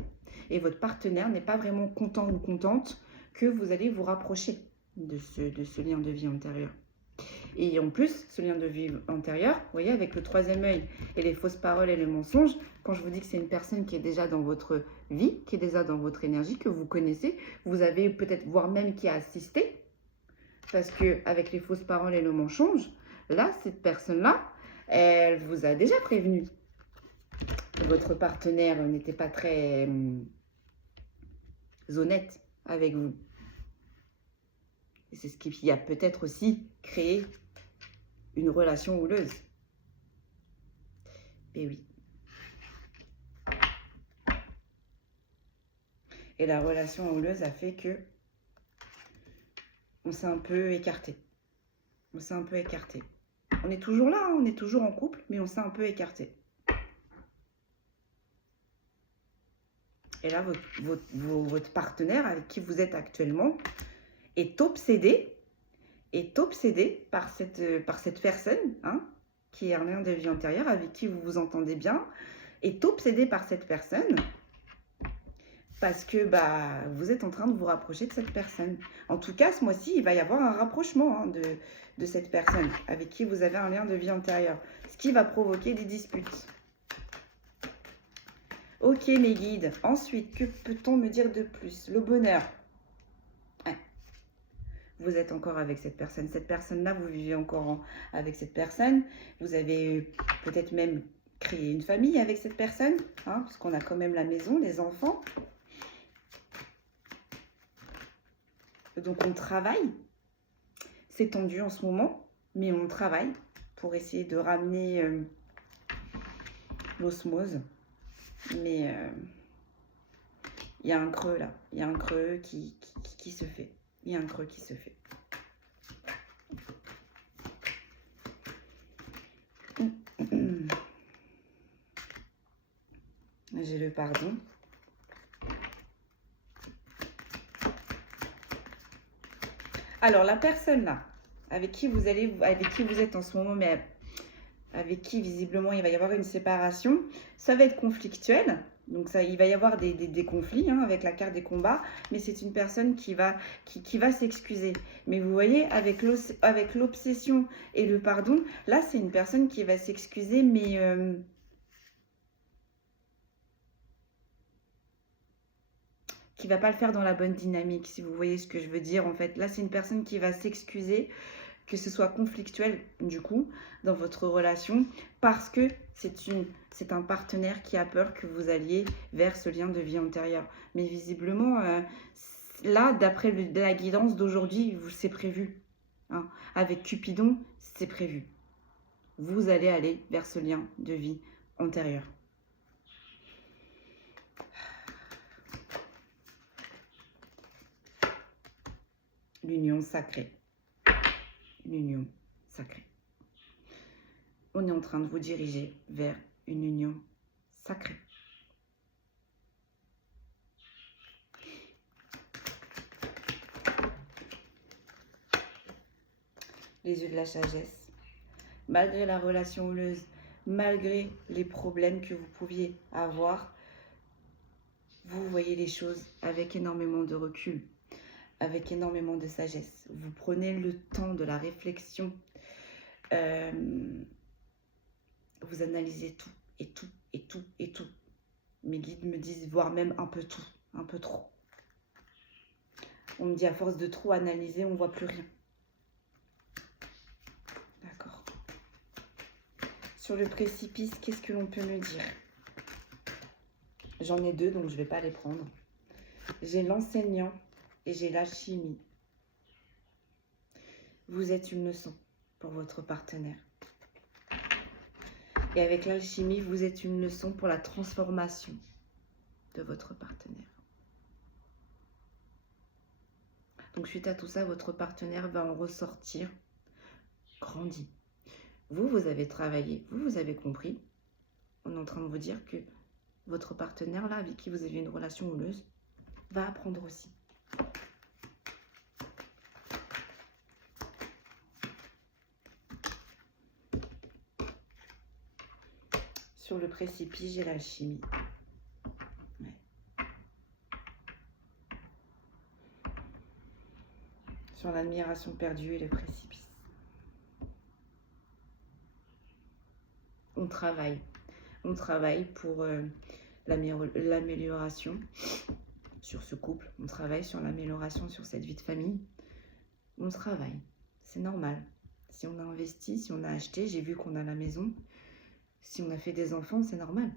Et votre partenaire n'est pas vraiment content ou contente que vous allez vous rapprocher de ce lien de vie antérieure. Et en plus, ce lien de vie antérieur, vous voyez, avec le troisième œil et les fausses paroles et les mensonges, quand je vous dis que c'est une personne qui est déjà dans votre vie, qui est déjà dans votre énergie, que vous connaissez, vous avez peut-être, voire même qui a assisté, parce qu'avec les fausses paroles et le mensonge, là, cette personne-là, elle vous a déjà prévenu. Votre partenaire n'était pas très honnête avec vous. Et c'est ce qui a peut-être aussi créé une relation houleuse. Et oui. Et la relation houleuse a fait que on s'est un peu écarté. On s'est un peu écarté. On est toujours là, hein, on est toujours en couple, mais on s'est un peu écarté. Et là, votre partenaire avec qui vous êtes actuellement est obsédé par cette personne, hein, qui est un lien de vie antérieure, avec qui vous vous entendez bien, est obsédé par cette personne, parce que vous êtes en train de vous rapprocher de cette personne. En tout cas, ce mois-ci, il va y avoir un rapprochement hein, de cette personne avec qui vous avez un lien de vie antérieure, ce qui va provoquer des disputes. Ok, mes guides. Ensuite, que peut-on me dire de plus? Le bonheur. Vous êtes encore avec cette personne. Cette personne-là, vous vivez encore avec cette personne. Vous avez peut-être même créé une famille avec cette personne, hein, parce qu'on a quand même la maison, les enfants. Donc, on travaille. C'est tendu en ce moment, mais on travaille pour essayer de ramener l'osmose. Mais il y a un creux là. Il y a un creux qui se fait. Il y a un creux qui se fait. J'ai le pardon. Alors, la personne là, avec qui vous êtes en ce moment, mais avec qui visiblement il va y avoir une séparation. Ça va être conflictuel, donc ça, il va y avoir des conflits hein, avec la carte des combats, mais c'est une personne qui va s'excuser. Mais vous voyez, avec l'obsession et le pardon, là c'est une personne qui va s'excuser, mais qui va pas le faire dans la bonne dynamique, si vous voyez ce que je veux dire en fait. Là c'est une personne qui va s'excuser, que ce soit conflictuel du coup dans votre relation, parce que c'est un partenaire qui a peur que vous alliez vers ce lien de vie antérieure. Mais visiblement, là, d'après la guidance d'aujourd'hui, c'est prévu. Hein. Avec Cupidon, c'est prévu. Vous allez aller vers ce lien de vie antérieure. L'union sacrée. L'union sacrée. On est en train de vous diriger vers une union sacrée. Les yeux de la sagesse. Malgré la relation houleuse, malgré les problèmes que vous pouviez avoir, vous voyez les choses avec énormément de recul, avec énormément de sagesse. Vous prenez le temps de la réflexion. Vous analysez tout, et tout, et tout, et tout. Mes guides me disent, voire même un peu tout, un peu trop. On me dit, à force de trop analyser, on ne voit plus rien. D'accord. Sur le précipice, qu'est-ce que l'on peut me dire? J'en ai deux, donc je ne vais pas les prendre. J'ai l'enseignant et j'ai l'alchimie. Vous êtes une leçon pour votre partenaire. Et avec l'alchimie, vous êtes une leçon pour la transformation de votre partenaire. Donc suite à tout ça, votre partenaire va en ressortir grandi. Vous avez travaillé, vous avez compris. On est en train de vous dire que votre partenaire, là, avec qui vous avez une relation houleuse, va apprendre aussi. Sur le précipice, j'ai l'alchimie. Ouais. Sur l'admiration perdue et le précipice. On travaille. On travaille pour l'amélioration sur ce couple. On travaille sur l'amélioration sur cette vie de famille. On travaille. C'est normal. Si on a investi, si on a acheté, j'ai vu qu'on a la maison. Si on a fait des enfants, c'est normal.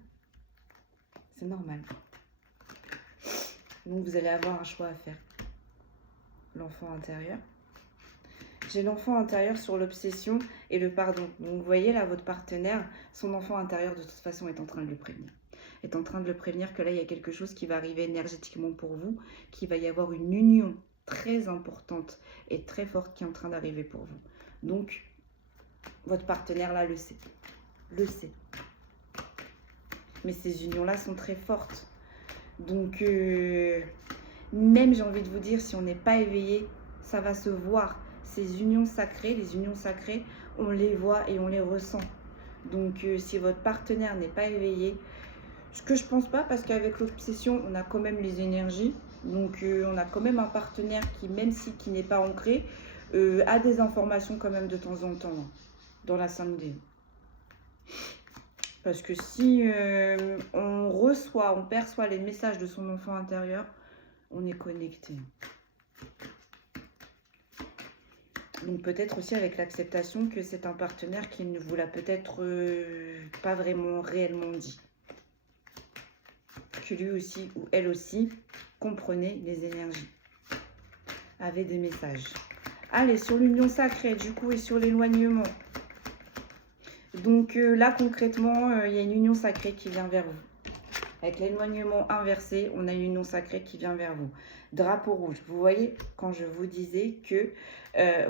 C'est normal. Donc, vous allez avoir un choix à faire. L'enfant intérieur. J'ai l'enfant intérieur sur l'obsession et le pardon. Donc, vous voyez là, votre partenaire, son enfant intérieur, de toute façon, est en train de le prévenir. Est en train de le prévenir que là, il y a quelque chose qui va arriver énergétiquement pour vous, qu'il va y avoir une union très importante et très forte qui est en train d'arriver pour vous. Donc, votre partenaire là le sait. Le sait. Mais ces unions-là sont très fortes. Donc, même j'ai envie de vous dire, si on n'est pas éveillé, ça va se voir. Ces unions sacrées, les unions sacrées, on les voit et on les ressent. Donc, si votre partenaire n'est pas éveillé, ce que je pense pas, parce qu'avec l'obsession, on a quand même les énergies. Donc, on a quand même un partenaire qui, même si qui n'est pas ancré, a des informations quand même de temps en temps dans la 5D. Parce que si on perçoit les messages de son enfant intérieur, on est connecté. Donc peut-être aussi avec l'acceptation que c'est un partenaire qui ne vous l'a peut-être pas vraiment réellement dit. Que lui aussi ou elle aussi comprenait les énergies. Avait des messages. Allez, sur l'union sacrée du coup et sur l'éloignement. Donc là concrètement, il y a une union sacrée qui vient vers vous. Avec l'éloignement inversé, on a une union sacrée qui vient vers vous. Drapeau rouge. Vous voyez, quand je vous disais que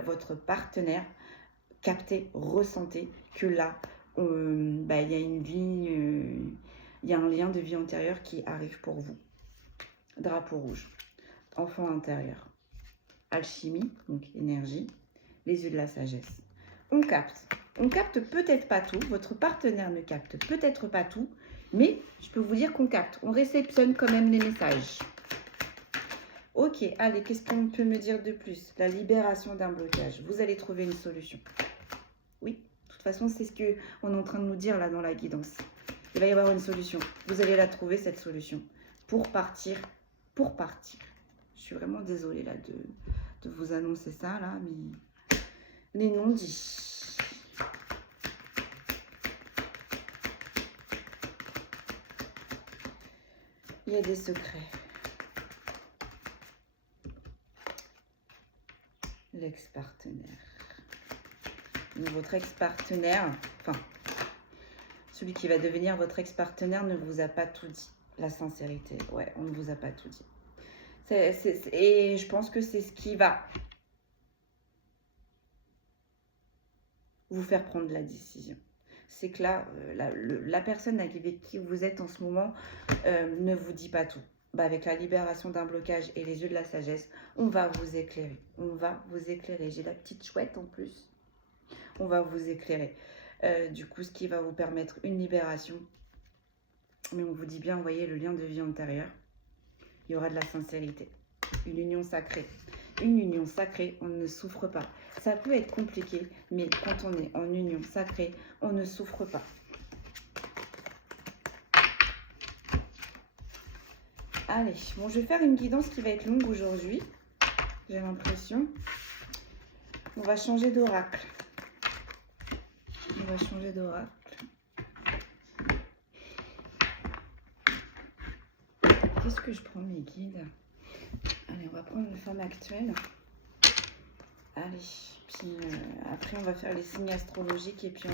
votre partenaire captait, ressentait que là, il y a une vie, il y a un lien de vie antérieure qui arrive pour vous. Drapeau rouge. Enfant intérieur. Alchimie, donc énergie. les yeux de la sagesse. On capte. On capte peut-être pas tout. Votre partenaire ne capte peut-être pas tout. Mais je peux vous dire qu'on capte. On réceptionne quand même les messages. Ok, allez, qu'est-ce qu'on peut me dire de plus? La libération d'un blocage. Vous allez trouver une solution. Oui, de toute façon, c'est ce qu'on est en train de nous dire là dans la guidance. Il va y avoir une solution. Vous allez la trouver, cette solution. Pour partir. Pour partir. Je suis vraiment désolée là de vous annoncer ça là, mais les non-dits. Il y a des secrets. L'ex-partenaire. Votre ex-partenaire, enfin, celui qui va devenir votre ex-partenaire ne vous a pas tout dit. La sincérité, ouais, on ne vous a pas tout dit. Et je pense que c'est ce qui va vous faire prendre la décision. C'est que là, la personne avec qui vous êtes en ce moment ne vous dit pas tout. Bah, avec la libération d'un blocage et les yeux de la sagesse, on va vous éclairer. On va vous éclairer. J'ai la petite chouette en plus. On va vous éclairer. Du coup, ce qui va vous permettre une libération. Mais on vous dit bien, vous voyez, le lien de vie antérieur. Il y aura de la sincérité. Une union sacrée. Une union sacrée, on ne souffre pas. Ça peut être compliqué, mais quand on est en union sacrée, on ne souffre pas. Allez, bon, je vais faire une guidance qui va être longue aujourd'hui. J'ai l'impression. On va changer d'oracle. On va changer d'oracle. Qu'est-ce que je prends, mes guides? Allez, on va prendre une femme actuelle. Allez, puis après on va faire les signes astrologiques et puis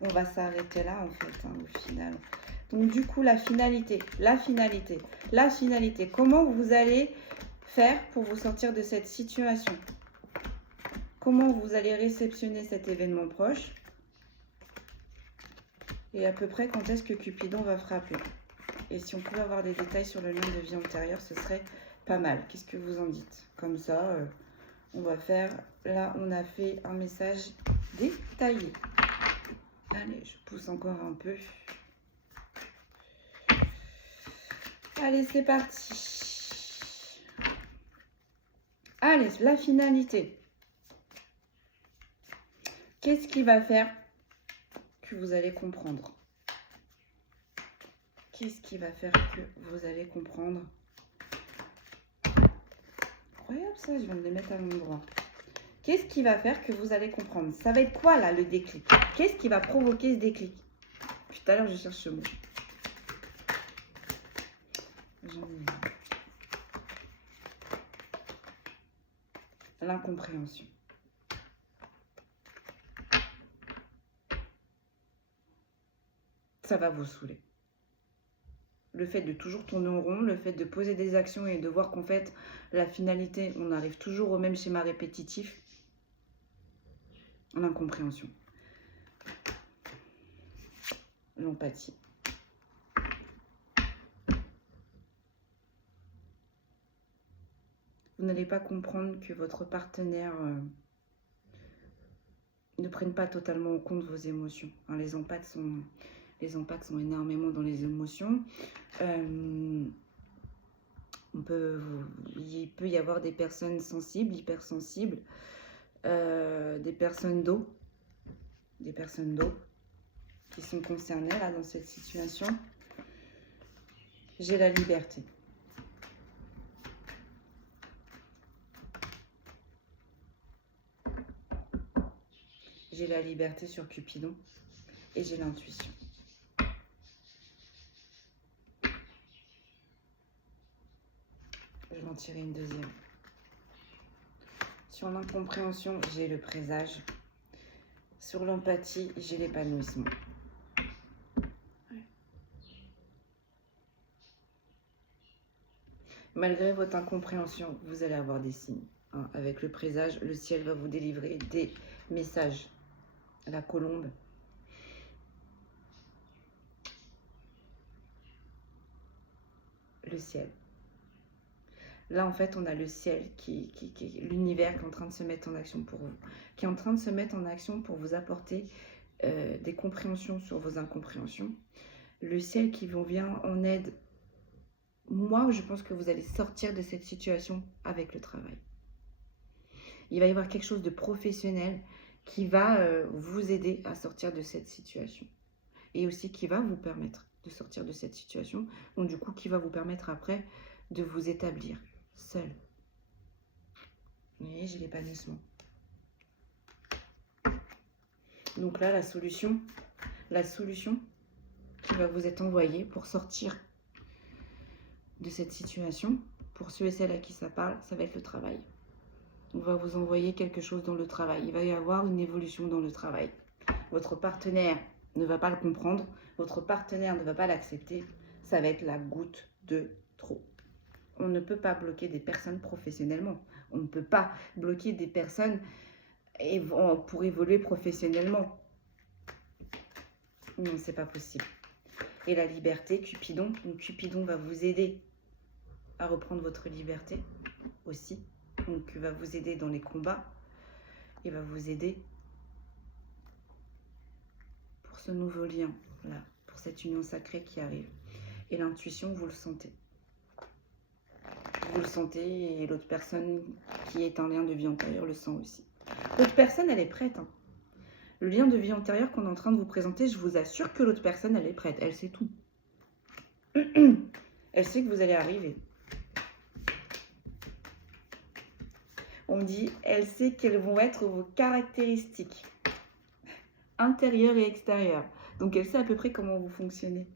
on va s'arrêter là en fait, hein, au final. Donc du coup, la finalité, comment vous allez faire pour vous sortir de cette situation? Comment vous allez réceptionner cet événement proche? Et à peu près quand est-ce que Cupidon va frapper? Et si on pouvait avoir des détails sur le lien de vie antérieure, ce serait pas mal. Qu'est-ce que vous en dites? Comme ça, on va faire... Là, on a fait un message détaillé. Allez, je pousse encore un peu. Allez, c'est parti. Allez, la finalité. Qu'est-ce qui va faire que vous allez comprendre? Qu'est-ce qui va faire que vous allez comprendre? Incroyable ça, je viens de les mettre à l'endroit. Qu'est-ce qui va faire que vous allez comprendre? Ça va être quoi là le déclic? Qu'est-ce qui va provoquer ce déclic? Puis tout à l'heure je cherche ce mot. L'incompréhension. Ça va vous saouler. Le fait de toujours tourner en rond, le fait de poser des actions et de voir qu'en fait, la finalité, on arrive toujours au même schéma répétitif. L'incompréhension. L'empathie. Vous n'allez pas comprendre que votre partenaire ne prenne pas totalement en compte vos émotions. Hein, les empathes sont énormément dans les émotions. Il peut y avoir des personnes sensibles, hypersensibles, des personnes d'eau qui sont concernées là dans cette situation. J'ai la liberté. J'ai la liberté sur Cupidon et j'ai l'intuition. Je vais en tirer une deuxième. Sur l'incompréhension, j'ai le présage. Sur l'empathie, j'ai l'épanouissement. Malgré votre incompréhension, vous allez avoir des signes. Hein. Avec le présage, le ciel va vous délivrer des messages. La colombe. Le ciel. Là, en fait, on a le ciel, l'univers qui est en train de se mettre en action pour vous. Qui est en train de se mettre en action pour vous apporter des compréhensions sur vos incompréhensions. Le ciel qui vous vient en aide. Moi, je pense que vous allez sortir de cette situation avec le travail. Il va y avoir quelque chose de professionnel qui va vous aider à sortir de cette situation. Et aussi qui va vous permettre de sortir de cette situation. Donc du coup, qui va vous permettre après de vous établir seul. Vous voyez, j'ai l'épanouissement. Donc là, la solution qui va vous être envoyée pour sortir de cette situation, pour ceux et celles à qui ça parle, ça va être le travail. On va vous envoyer quelque chose dans le travail. Il va y avoir une évolution dans le travail. Votre partenaire ne va pas le comprendre. Votre partenaire ne va pas l'accepter. Ça va être la goutte de trop. On ne peut pas bloquer des personnes professionnellement. On ne peut pas bloquer des personnes pour évoluer professionnellement. Non, c'est pas possible. Et la liberté, Cupidon. Donc Cupidon va vous aider à reprendre votre liberté aussi. Donc il va vous aider dans les combats. Il va vous aider pour ce nouveau lien là, pour cette union sacrée qui arrive. Et l'intuition, vous le sentez. Vous le sentez et l'autre personne qui est un lien de vie antérieure le sent aussi. L'autre personne, elle est prête. Hein. Le lien de vie antérieure qu'on est en train de vous présenter, je vous assure que l'autre personne, elle est prête. Elle sait tout. Elle sait que vous allez arriver. On me dit, elle sait quelles vont être vos caractéristiques intérieures et extérieures. Donc, elle sait à peu près comment vous fonctionnez.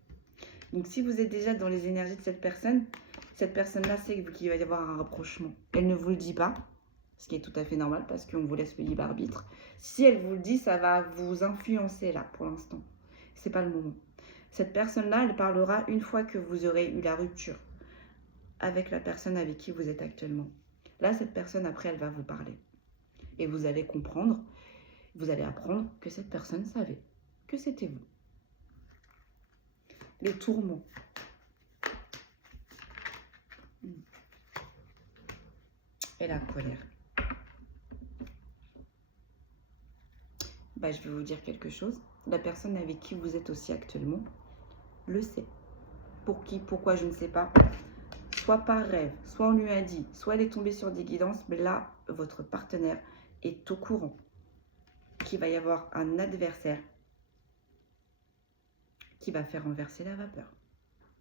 Donc, si vous êtes déjà dans les énergies de cette personne-là sait qu'il va y avoir un rapprochement. Elle ne vous le dit pas, ce qui est tout à fait normal parce qu'on vous laisse le libre arbitre. Si elle vous le dit, ça va vous influencer là, pour l'instant. C'est pas le moment. Cette personne-là, elle parlera une fois que vous aurez eu la rupture avec la personne avec qui vous êtes actuellement. Là, cette personne, après, elle va vous parler. Et vous allez comprendre, vous allez apprendre que cette personne savait que c'était vous. Les tourments. Et la colère. Je vais vous dire quelque chose. La personne avec qui vous êtes aussi actuellement le sait. Pour qui, pourquoi, je ne sais pas. Soit par rêve, soit on lui a dit, soit elle est tombée sur des guidances, mais là, votre partenaire est au courant qu'il va y avoir un adversaire qui va faire renverser la vapeur,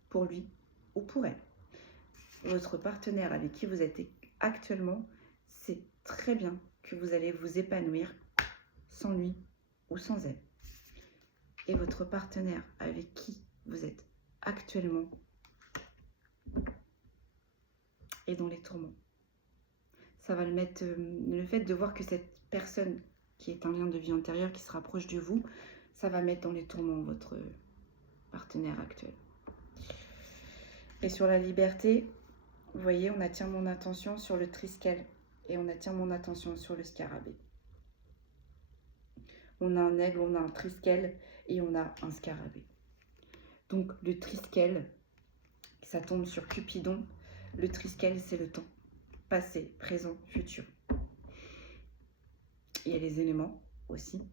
pour lui ou pour elle. Votre partenaire avec qui vous êtes actuellement sait très bien que vous allez vous épanouir sans lui ou sans elle. Et votre partenaire avec qui vous êtes actuellement est dans les tourments. Ça va le mettre, le fait de voir que cette personne qui est un lien de vie antérieure qui se rapproche de vous, ça va mettre dans les tourments votre partenaire actuel. Et sur la liberté, vous voyez, on attire mon attention sur le triskel et on attire mon attention sur le scarabée. On a un aigle, on a un triskel et on a un scarabée. Donc le triskel, ça tombe sur Cupidon. Le triskel, c'est le temps. Passé, présent, futur. Il y a les éléments aussi.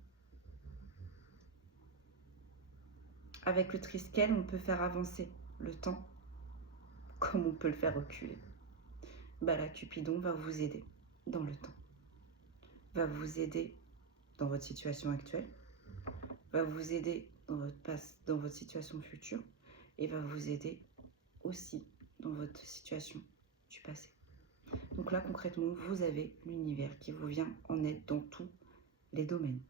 Avec le triskel, on peut faire avancer le temps comme on peut le faire reculer. Là, Cupidon va vous aider dans le temps. Va vous aider dans votre situation actuelle. Va vous aider dans votre situation future. Et va vous aider aussi dans votre situation du passé. Donc là, concrètement, vous avez l'univers qui vous vient en aide dans tous les domaines.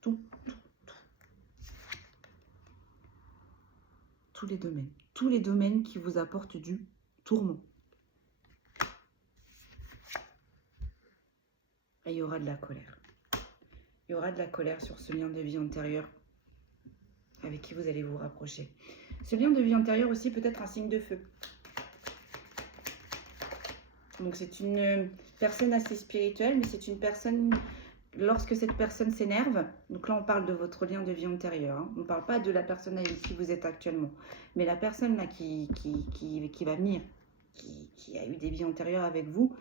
Tous les domaines. Tous les domaines qui vous apportent du tourment. Et il y aura de la colère. Il y aura de la colère sur ce lien de vie antérieur avec qui vous allez vous rapprocher. Ce lien de vie antérieur aussi peut être un signe de feu. Donc c'est une personne assez spirituelle, mais c'est une personne, lorsque cette personne s'énerve, donc là on parle de votre lien de vie antérieur, hein, on ne parle pas de la personne avec qui vous êtes actuellement, mais la personne là qui va venir qui a eu des vies antérieures avec vous,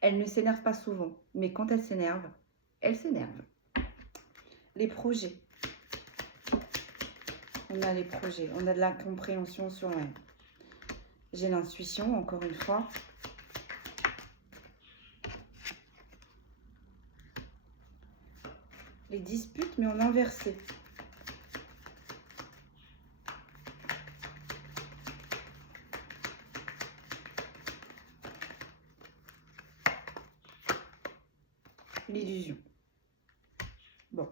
elle ne s'énerve pas souvent. Mais quand elle s'énerve, elle s'énerve. Les projets. On a les projets, on a de la compréhension sur la... J'ai l'intuition, encore une fois. Les disputes, mais en inversé. L'illusion. Bon.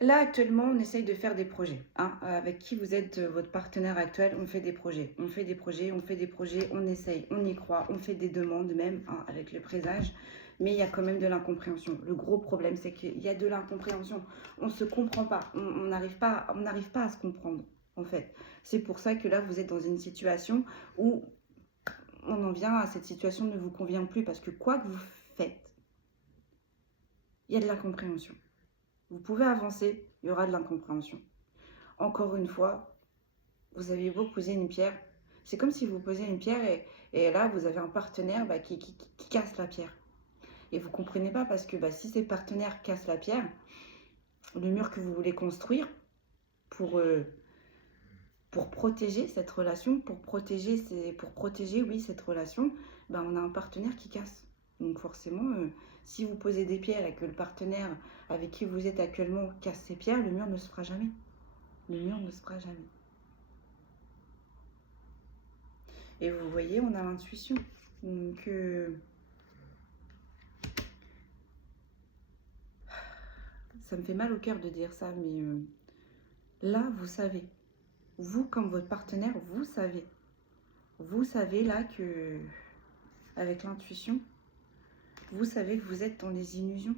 Là, actuellement, on essaye de faire des projets. Hein, avec qui vous êtes votre partenaire actuel, on fait des projets. On fait des projets, on fait des projets, on essaye, on y croit, on fait des demandes même hein, avec le présage. Mais il y a quand même de l'incompréhension. Le gros problème, c'est qu'il y a de l'incompréhension. On ne se comprend pas. On n'arrive pas à se comprendre, en fait. C'est pour ça que là, vous êtes dans une situation où on en vient à cette situation ne vous convient plus. Parce que quoi que vous faites, il y a de l'incompréhension. Vous pouvez avancer, il y aura de l'incompréhension. Encore une fois, vous avez beau poser une pierre, c'est comme si vous posez une pierre et là, vous avez un partenaire qui casse la pierre. Et vous ne comprenez pas parce que si ces partenaires cassent la pierre, le mur que vous voulez construire pour protéger cette relation, pour protéger oui, cette relation, on a un partenaire qui casse. Donc forcément, si vous posez des pierres et que le partenaire avec qui vous êtes actuellement casse ses pierres, le mur ne se fera jamais. Le mur ne se fera jamais. Et vous voyez, on a l'intuition. Donc, ça me fait mal au cœur de dire ça, mais là, vous savez. Vous, comme votre partenaire, vous savez. Vous savez là que, avec l'intuition, vous savez que vous êtes dans les illusions.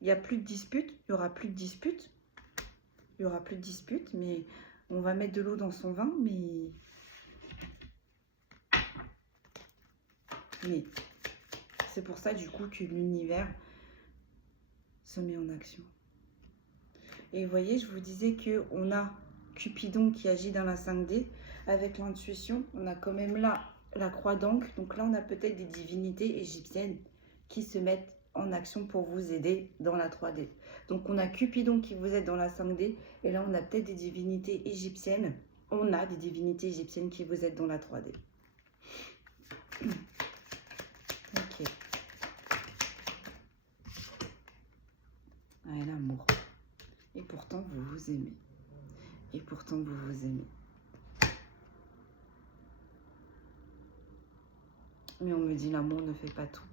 Il n'y a plus de disputes, il n'y aura plus de disputes. Il n'y aura plus de disputes, mais on va mettre de l'eau dans son vin, mais c'est pour ça du coup que l'univers se met en action. Et vous voyez, je vous disais qu'on a Cupidon qui agit dans la 5D. Avec l'intuition, on a quand même là la croix d'encre. Donc là, on a peut-être des divinités égyptiennes qui se mettent en action pour vous aider dans la 3D. Donc on a Cupidon qui vous aide dans la 5D. Et là, on a peut-être des divinités égyptiennes. On a des divinités égyptiennes qui vous aident dans la 3D. Ok. Ouais, l'amour. Et pourtant, vous vous aimez. Et pourtant, vous vous aimez. Mais on me dit l'amour ne fait pas tout.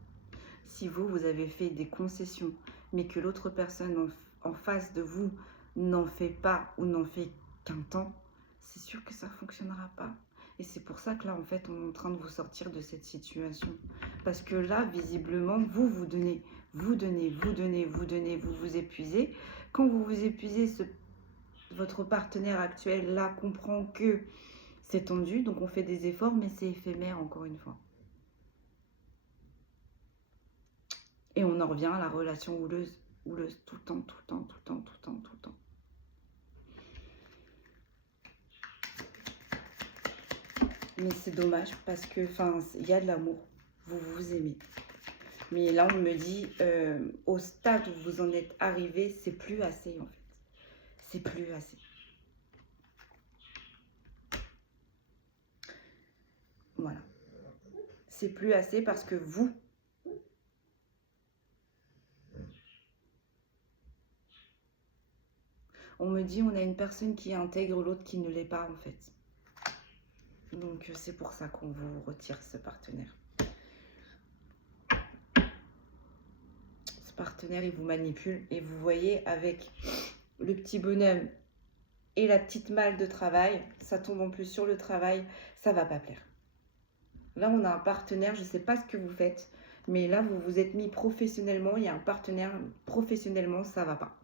Si vous, vous avez fait des concessions, mais que l'autre personne en face de vous n'en fait pas ou n'en fait qu'un temps, c'est sûr que ça ne fonctionnera pas. Et c'est pour ça que là, en fait, on est en train de vous sortir de cette situation. Parce que là, visiblement, vous donnez, vous vous épuisez. Quand vous vous épuisez, votre partenaire actuel, là, comprend que c'est tendu. Donc, on fait des efforts, mais c'est éphémère, encore une fois. Et on en revient à la relation houleuse tout le temps, tout le temps, tout le temps, tout le temps, tout le temps. Mais c'est dommage parce que, il y a de l'amour. Vous vous aimez. Mais là, on me dit, au stade où vous en êtes arrivé, c'est plus assez, en fait. C'est plus assez. Voilà. C'est plus assez parce que vous, on me dit, on a une personne qui intègre l'autre qui ne l'est pas, en fait. Donc, c'est pour ça qu'on vous retire ce partenaire. Ce partenaire, il vous manipule. Et vous voyez, avec le petit bonhomme et la petite malle de travail, ça tombe en plus sur le travail, ça va pas plaire. Là, on a un partenaire, je ne sais pas ce que vous faites, mais là, vous vous êtes mis professionnellement, il y a un partenaire, professionnellement, ça va pas.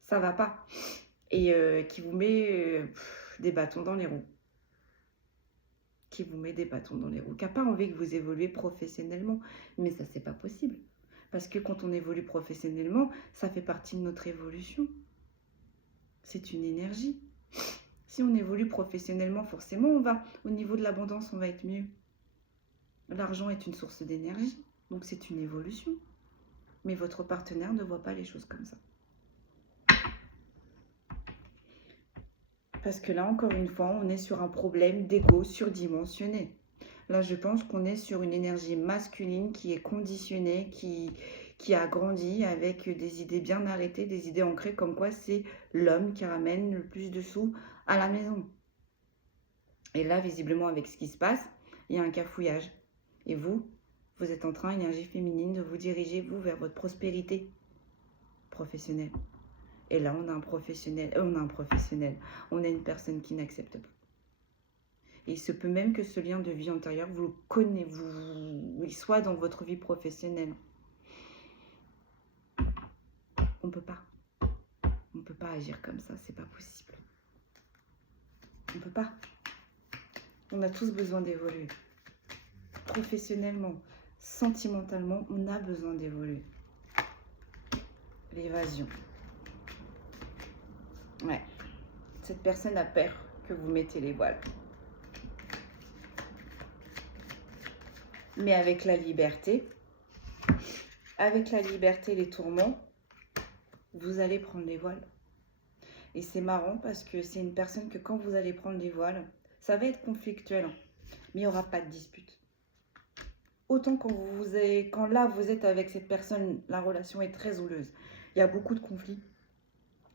Ça va pas. Et qui vous met des bâtons dans les roues. Qui vous met des bâtons dans les roues. Qui n'a pas envie que vous évoluez professionnellement. Mais ça, c'est pas possible. Parce que quand on évolue professionnellement, ça fait partie de notre évolution. C'est une énergie. Si on évolue professionnellement, forcément, on va, au niveau de l'abondance, on va être mieux. L'argent est une source d'énergie, donc c'est une évolution. Mais votre partenaire ne voit pas les choses comme ça. Parce que là, encore une fois, on est sur un problème d'ego surdimensionné. Là, je pense qu'on est sur une énergie masculine qui est conditionnée, qui a grandi avec des idées bien arrêtées, des idées ancrées, comme quoi c'est l'homme qui ramène le plus de sous à la maison. Et là, visiblement, avec ce qui se passe, il y a un cafouillage. Et vous êtes en train, énergie féminine, de vous diriger, vous, vers votre prospérité professionnelle. Et là, on a un professionnel, on a une personne qui n'accepte pas. Et il se peut même que ce lien de vie antérieure, vous le connaissez, il soit dans votre vie professionnelle. On peut pas. On ne peut pas agir comme ça, c'est pas possible. On ne peut pas. On a tous besoin d'évoluer. Professionnellement, sentimentalement, on a besoin d'évoluer. L'évasion. Ouais. Cette personne a peur que vous mettez les voiles. Mais avec la liberté, les tourments, vous allez prendre les voiles. Et c'est marrant parce que c'est une personne que quand vous allez prendre les voiles, ça va être conflictuel, mais il n'y aura pas de dispute. Autant quand là vous êtes avec cette personne, la relation est très houleuse. Il y a beaucoup de conflits.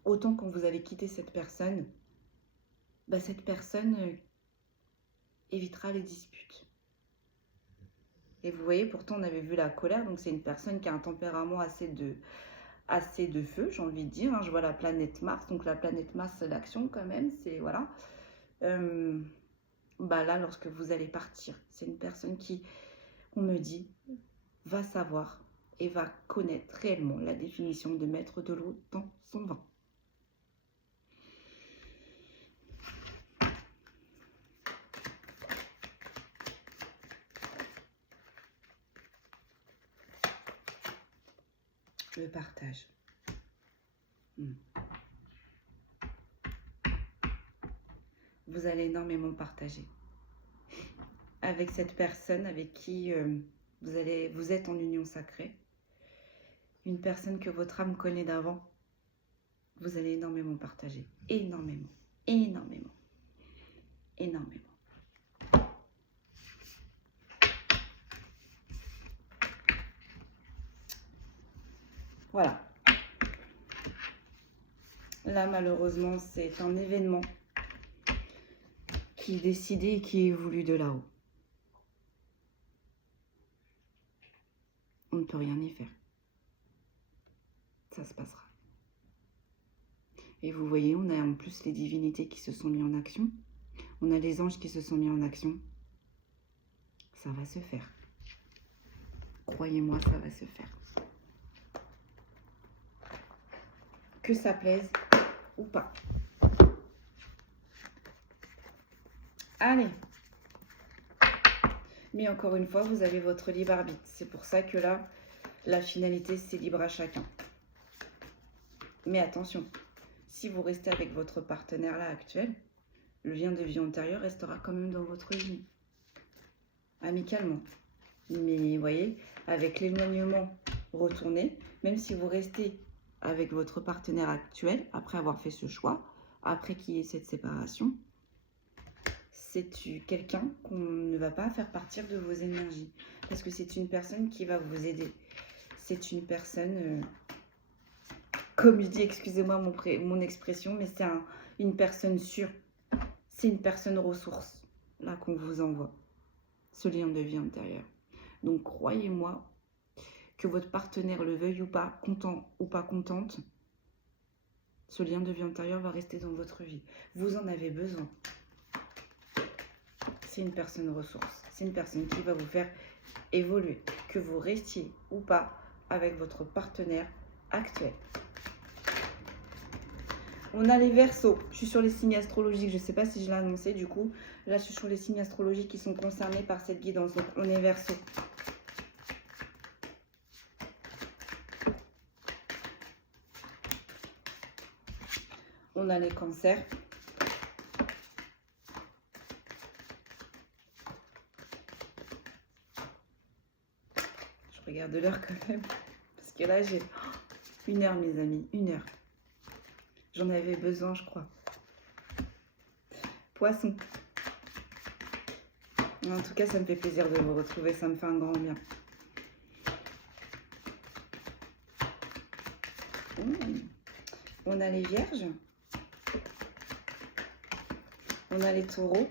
Autant quand vous allez quitter cette personne, cette personne évitera les disputes. Et vous voyez, pourtant on avait vu la colère, donc c'est une personne qui a un tempérament assez de feu, j'ai envie de dire. Je vois la planète Mars, donc la planète Mars c'est l'action quand même, c'est voilà. Là, lorsque vous allez partir, c'est une personne qui, on me dit, va savoir et va connaître réellement la définition de mettre de l'eau dans son vin. Le partage. Vous allez énormément partager avec cette personne avec qui vous êtes en union sacrée. Une personne que votre âme connaît d'avant. Vous allez énormément partager. Énormément. Énormément. Énormément. Voilà. Là, malheureusement, c'est un événement qui est décidé et qui est voulu de là-haut. On ne peut rien y faire. Ça se passera. Et vous voyez, on a en plus les divinités qui se sont mis en action. On a les anges qui se sont mis en action. Ça va se faire. Croyez-moi, ça va se faire. Que ça plaise ou pas. Allez. Mais encore une fois, vous avez votre libre arbitre. C'est pour ça que là, la finalité, c'est libre à chacun. Mais attention, si vous restez avec votre partenaire là actuel, le lien de vie antérieur restera quand même dans votre vie. Amicalement. Mais vous voyez, avec l'éloignement retourné, même si vous restez avec votre partenaire actuel, après avoir fait ce choix, après qu'il y ait cette séparation, c'est quelqu'un qu'on ne va pas faire partir de vos énergies. Parce que c'est une personne qui va vous aider. C'est une personne, comme je dis, excusez-moi mon expression, mais c'est une personne sûre. C'est une personne ressource, là, qu'on vous envoie. Ce lien de vie intérieure. Donc, croyez-moi que votre partenaire le veuille ou pas, content ou pas contente, ce lien de vie intérieure va rester dans votre vie. Vous en avez besoin. C'est une personne ressource. C'est une personne qui va vous faire évoluer. Que vous restiez ou pas avec votre partenaire actuel. On a les Verseaux. Je suis sur les signes astrologiques. Je ne sais pas si je l'ai annoncé du coup. Là, je suis sur les signes astrologiques qui sont concernés par cette guidance. Donc, on est Verseaux. On a les Cancers. regarde l'heure quand même. Parce que là, j'ai 1 heure, mes amis. 1 heure. J'en avais besoin, je crois. Poisson. En tout cas, ça me fait plaisir de vous retrouver. Ça me fait un grand bien. On a les vierges. On a les taureaux.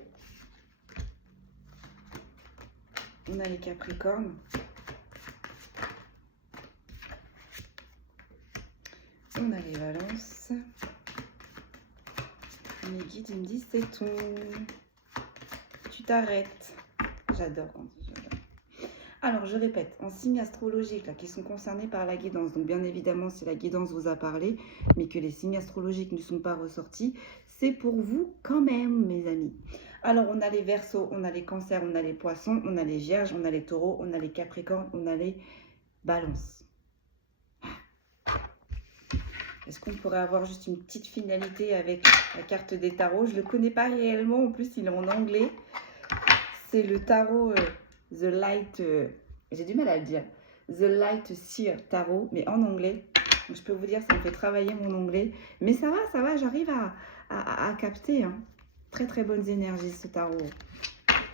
On a les capricornes. On a les balances. Mes guides, ils me disent c'est tout. Tu t'arrêtes. J'adore quand j'adore. Alors, je répète, en signes astrologiques là, qui sont concernés par la guidance, donc bien évidemment, si la guidance vous a parlé, mais que les signes astrologiques ne sont pas ressortis, c'est pour vous quand même, mes amis. Alors, on a les Verseaux, on a les Cancers, on a les Poissons, on a les Vierges, on a les Taureaux, on a les Capricornes, on a les Balances. Est-ce qu'on pourrait avoir juste une petite finalité avec la carte des tarots? Je ne le connais pas réellement, en plus il est en anglais. C'est le tarot The Light, j'ai du mal à le dire, The Light Seer Tarot, mais en anglais. Donc, je peux vous dire, ça me fait travailler mon anglais. Mais ça va, j'arrive à capter. Hein. Très très bonnes énergies ce tarot.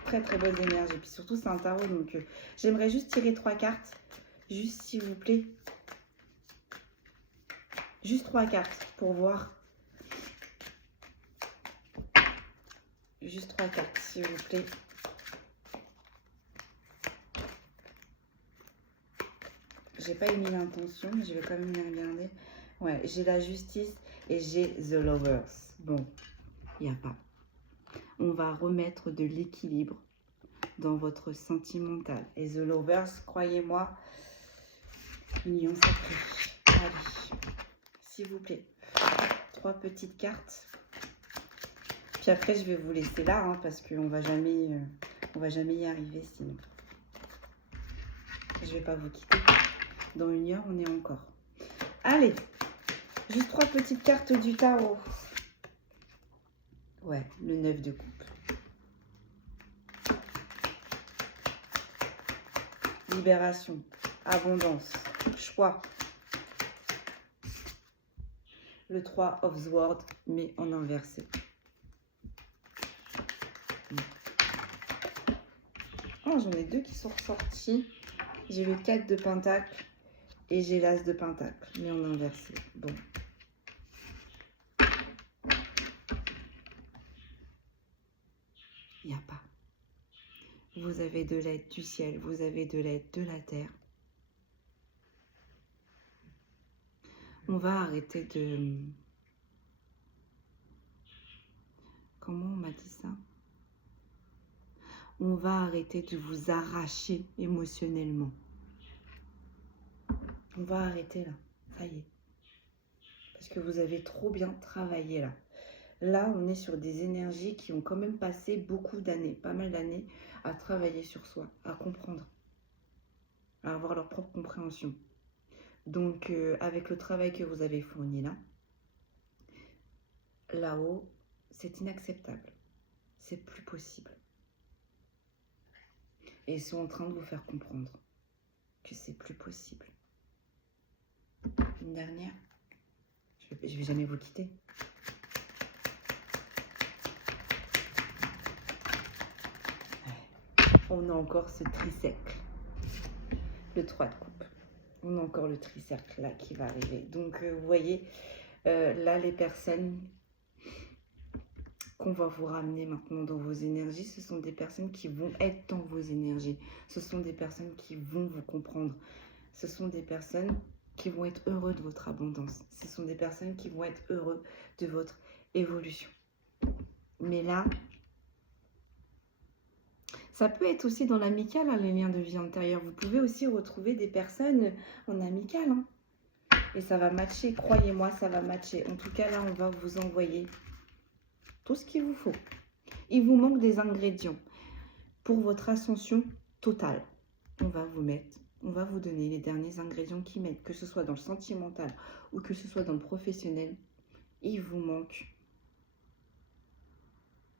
Très très bonnes énergies. Puis surtout c'est un tarot, donc j'aimerais juste tirer 3 cartes. Juste s'il vous plaît. Juste 3 cartes pour voir. Juste 3 cartes, s'il vous plaît. J'ai pas émis l'intention, mais je vais quand même les regarder. Ouais, j'ai la justice et j'ai The Lovers. Bon, il n'y a pas. On va remettre de l'équilibre dans votre sentimental. Et The Lovers, croyez-moi, union sacrée. Allez, s'il vous plaît. 3 petites cartes. Puis après, je vais vous laisser là, hein, parce qu'on va jamais y arriver sinon. Je vais pas vous quitter. Dans 1 heure, on est encore. Allez, juste 3 petites cartes du tarot. Ouais, le 9 de coupe. Libération, abondance, choix. Le 3 of Swords, mais en inversé. Oh, j'en ai 2 qui sont ressortis. J'ai le 4 de Pentacle et j'ai l'As de Pentacle, mais en inversé. Bon. Il n'y a pas. Vous avez de l'aide du ciel, vous avez de l'aide de la terre. On va arrêter de... Comment on m'a dit ça? On va arrêter de vous arracher émotionnellement. On va arrêter là. Ça y est. Parce que vous avez trop bien travaillé là. Là, on est sur des énergies qui ont quand même passé beaucoup d'années, pas mal d'années, à travailler sur soi, à comprendre, à avoir leur propre compréhension. Donc, avec le travail que vous avez fourni là, là-haut, c'est inacceptable. C'est plus possible. Et ils sont en train de vous faire comprendre que c'est plus possible. Une dernière, je vais jamais vous quitter. On a encore ce tricercle, le 3 de coupe. On a encore le tricercle là qui va arriver. Donc, vous voyez, là, les personnes qu'on va vous ramener maintenant dans vos énergies, ce sont des personnes qui vont être dans vos énergies. Ce sont des personnes qui vont vous comprendre. Ce sont des personnes qui vont être heureux de votre abondance. Ce sont des personnes qui vont être heureux de votre évolution. Mais là, ça peut être aussi dans l'amical, hein, les liens de vie antérieure. Vous pouvez aussi retrouver des personnes en amical. Hein, et ça va matcher, croyez-moi, ça va matcher. En tout cas, là, on va vous envoyer tout ce qu'il vous faut. Il vous manque des ingrédients pour votre ascension totale. On va vous donner les derniers ingrédients qui m'aident, que ce soit dans le sentimental ou que ce soit dans le professionnel. Il vous manque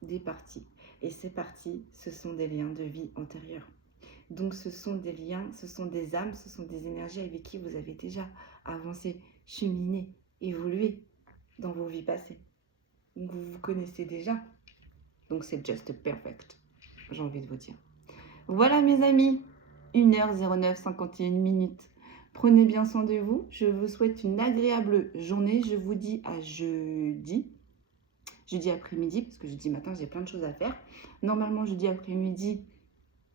des parties. Et ces parties, ce sont des liens de vie antérieurs. Donc ce sont des liens, ce sont des âmes, ce sont des énergies avec qui vous avez déjà avancé, cheminé, évolué dans vos vies passées. Donc vous vous connaissez déjà. Donc c'est just perfect, j'ai envie de vous dire. Voilà mes amis, 1h09, 51 minutes. Prenez bien soin de vous. Je vous souhaite une agréable journée. Je vous dis à jeudi. Jeudi après-midi, parce que jeudi matin, j'ai plein de choses à faire. Normalement, jeudi après-midi,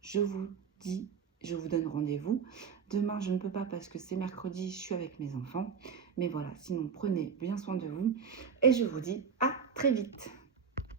je vous donne rendez-vous. Demain, je ne peux pas parce que c'est mercredi, je suis avec mes enfants. Mais voilà, sinon, prenez bien soin de vous. Et je vous dis à très vite.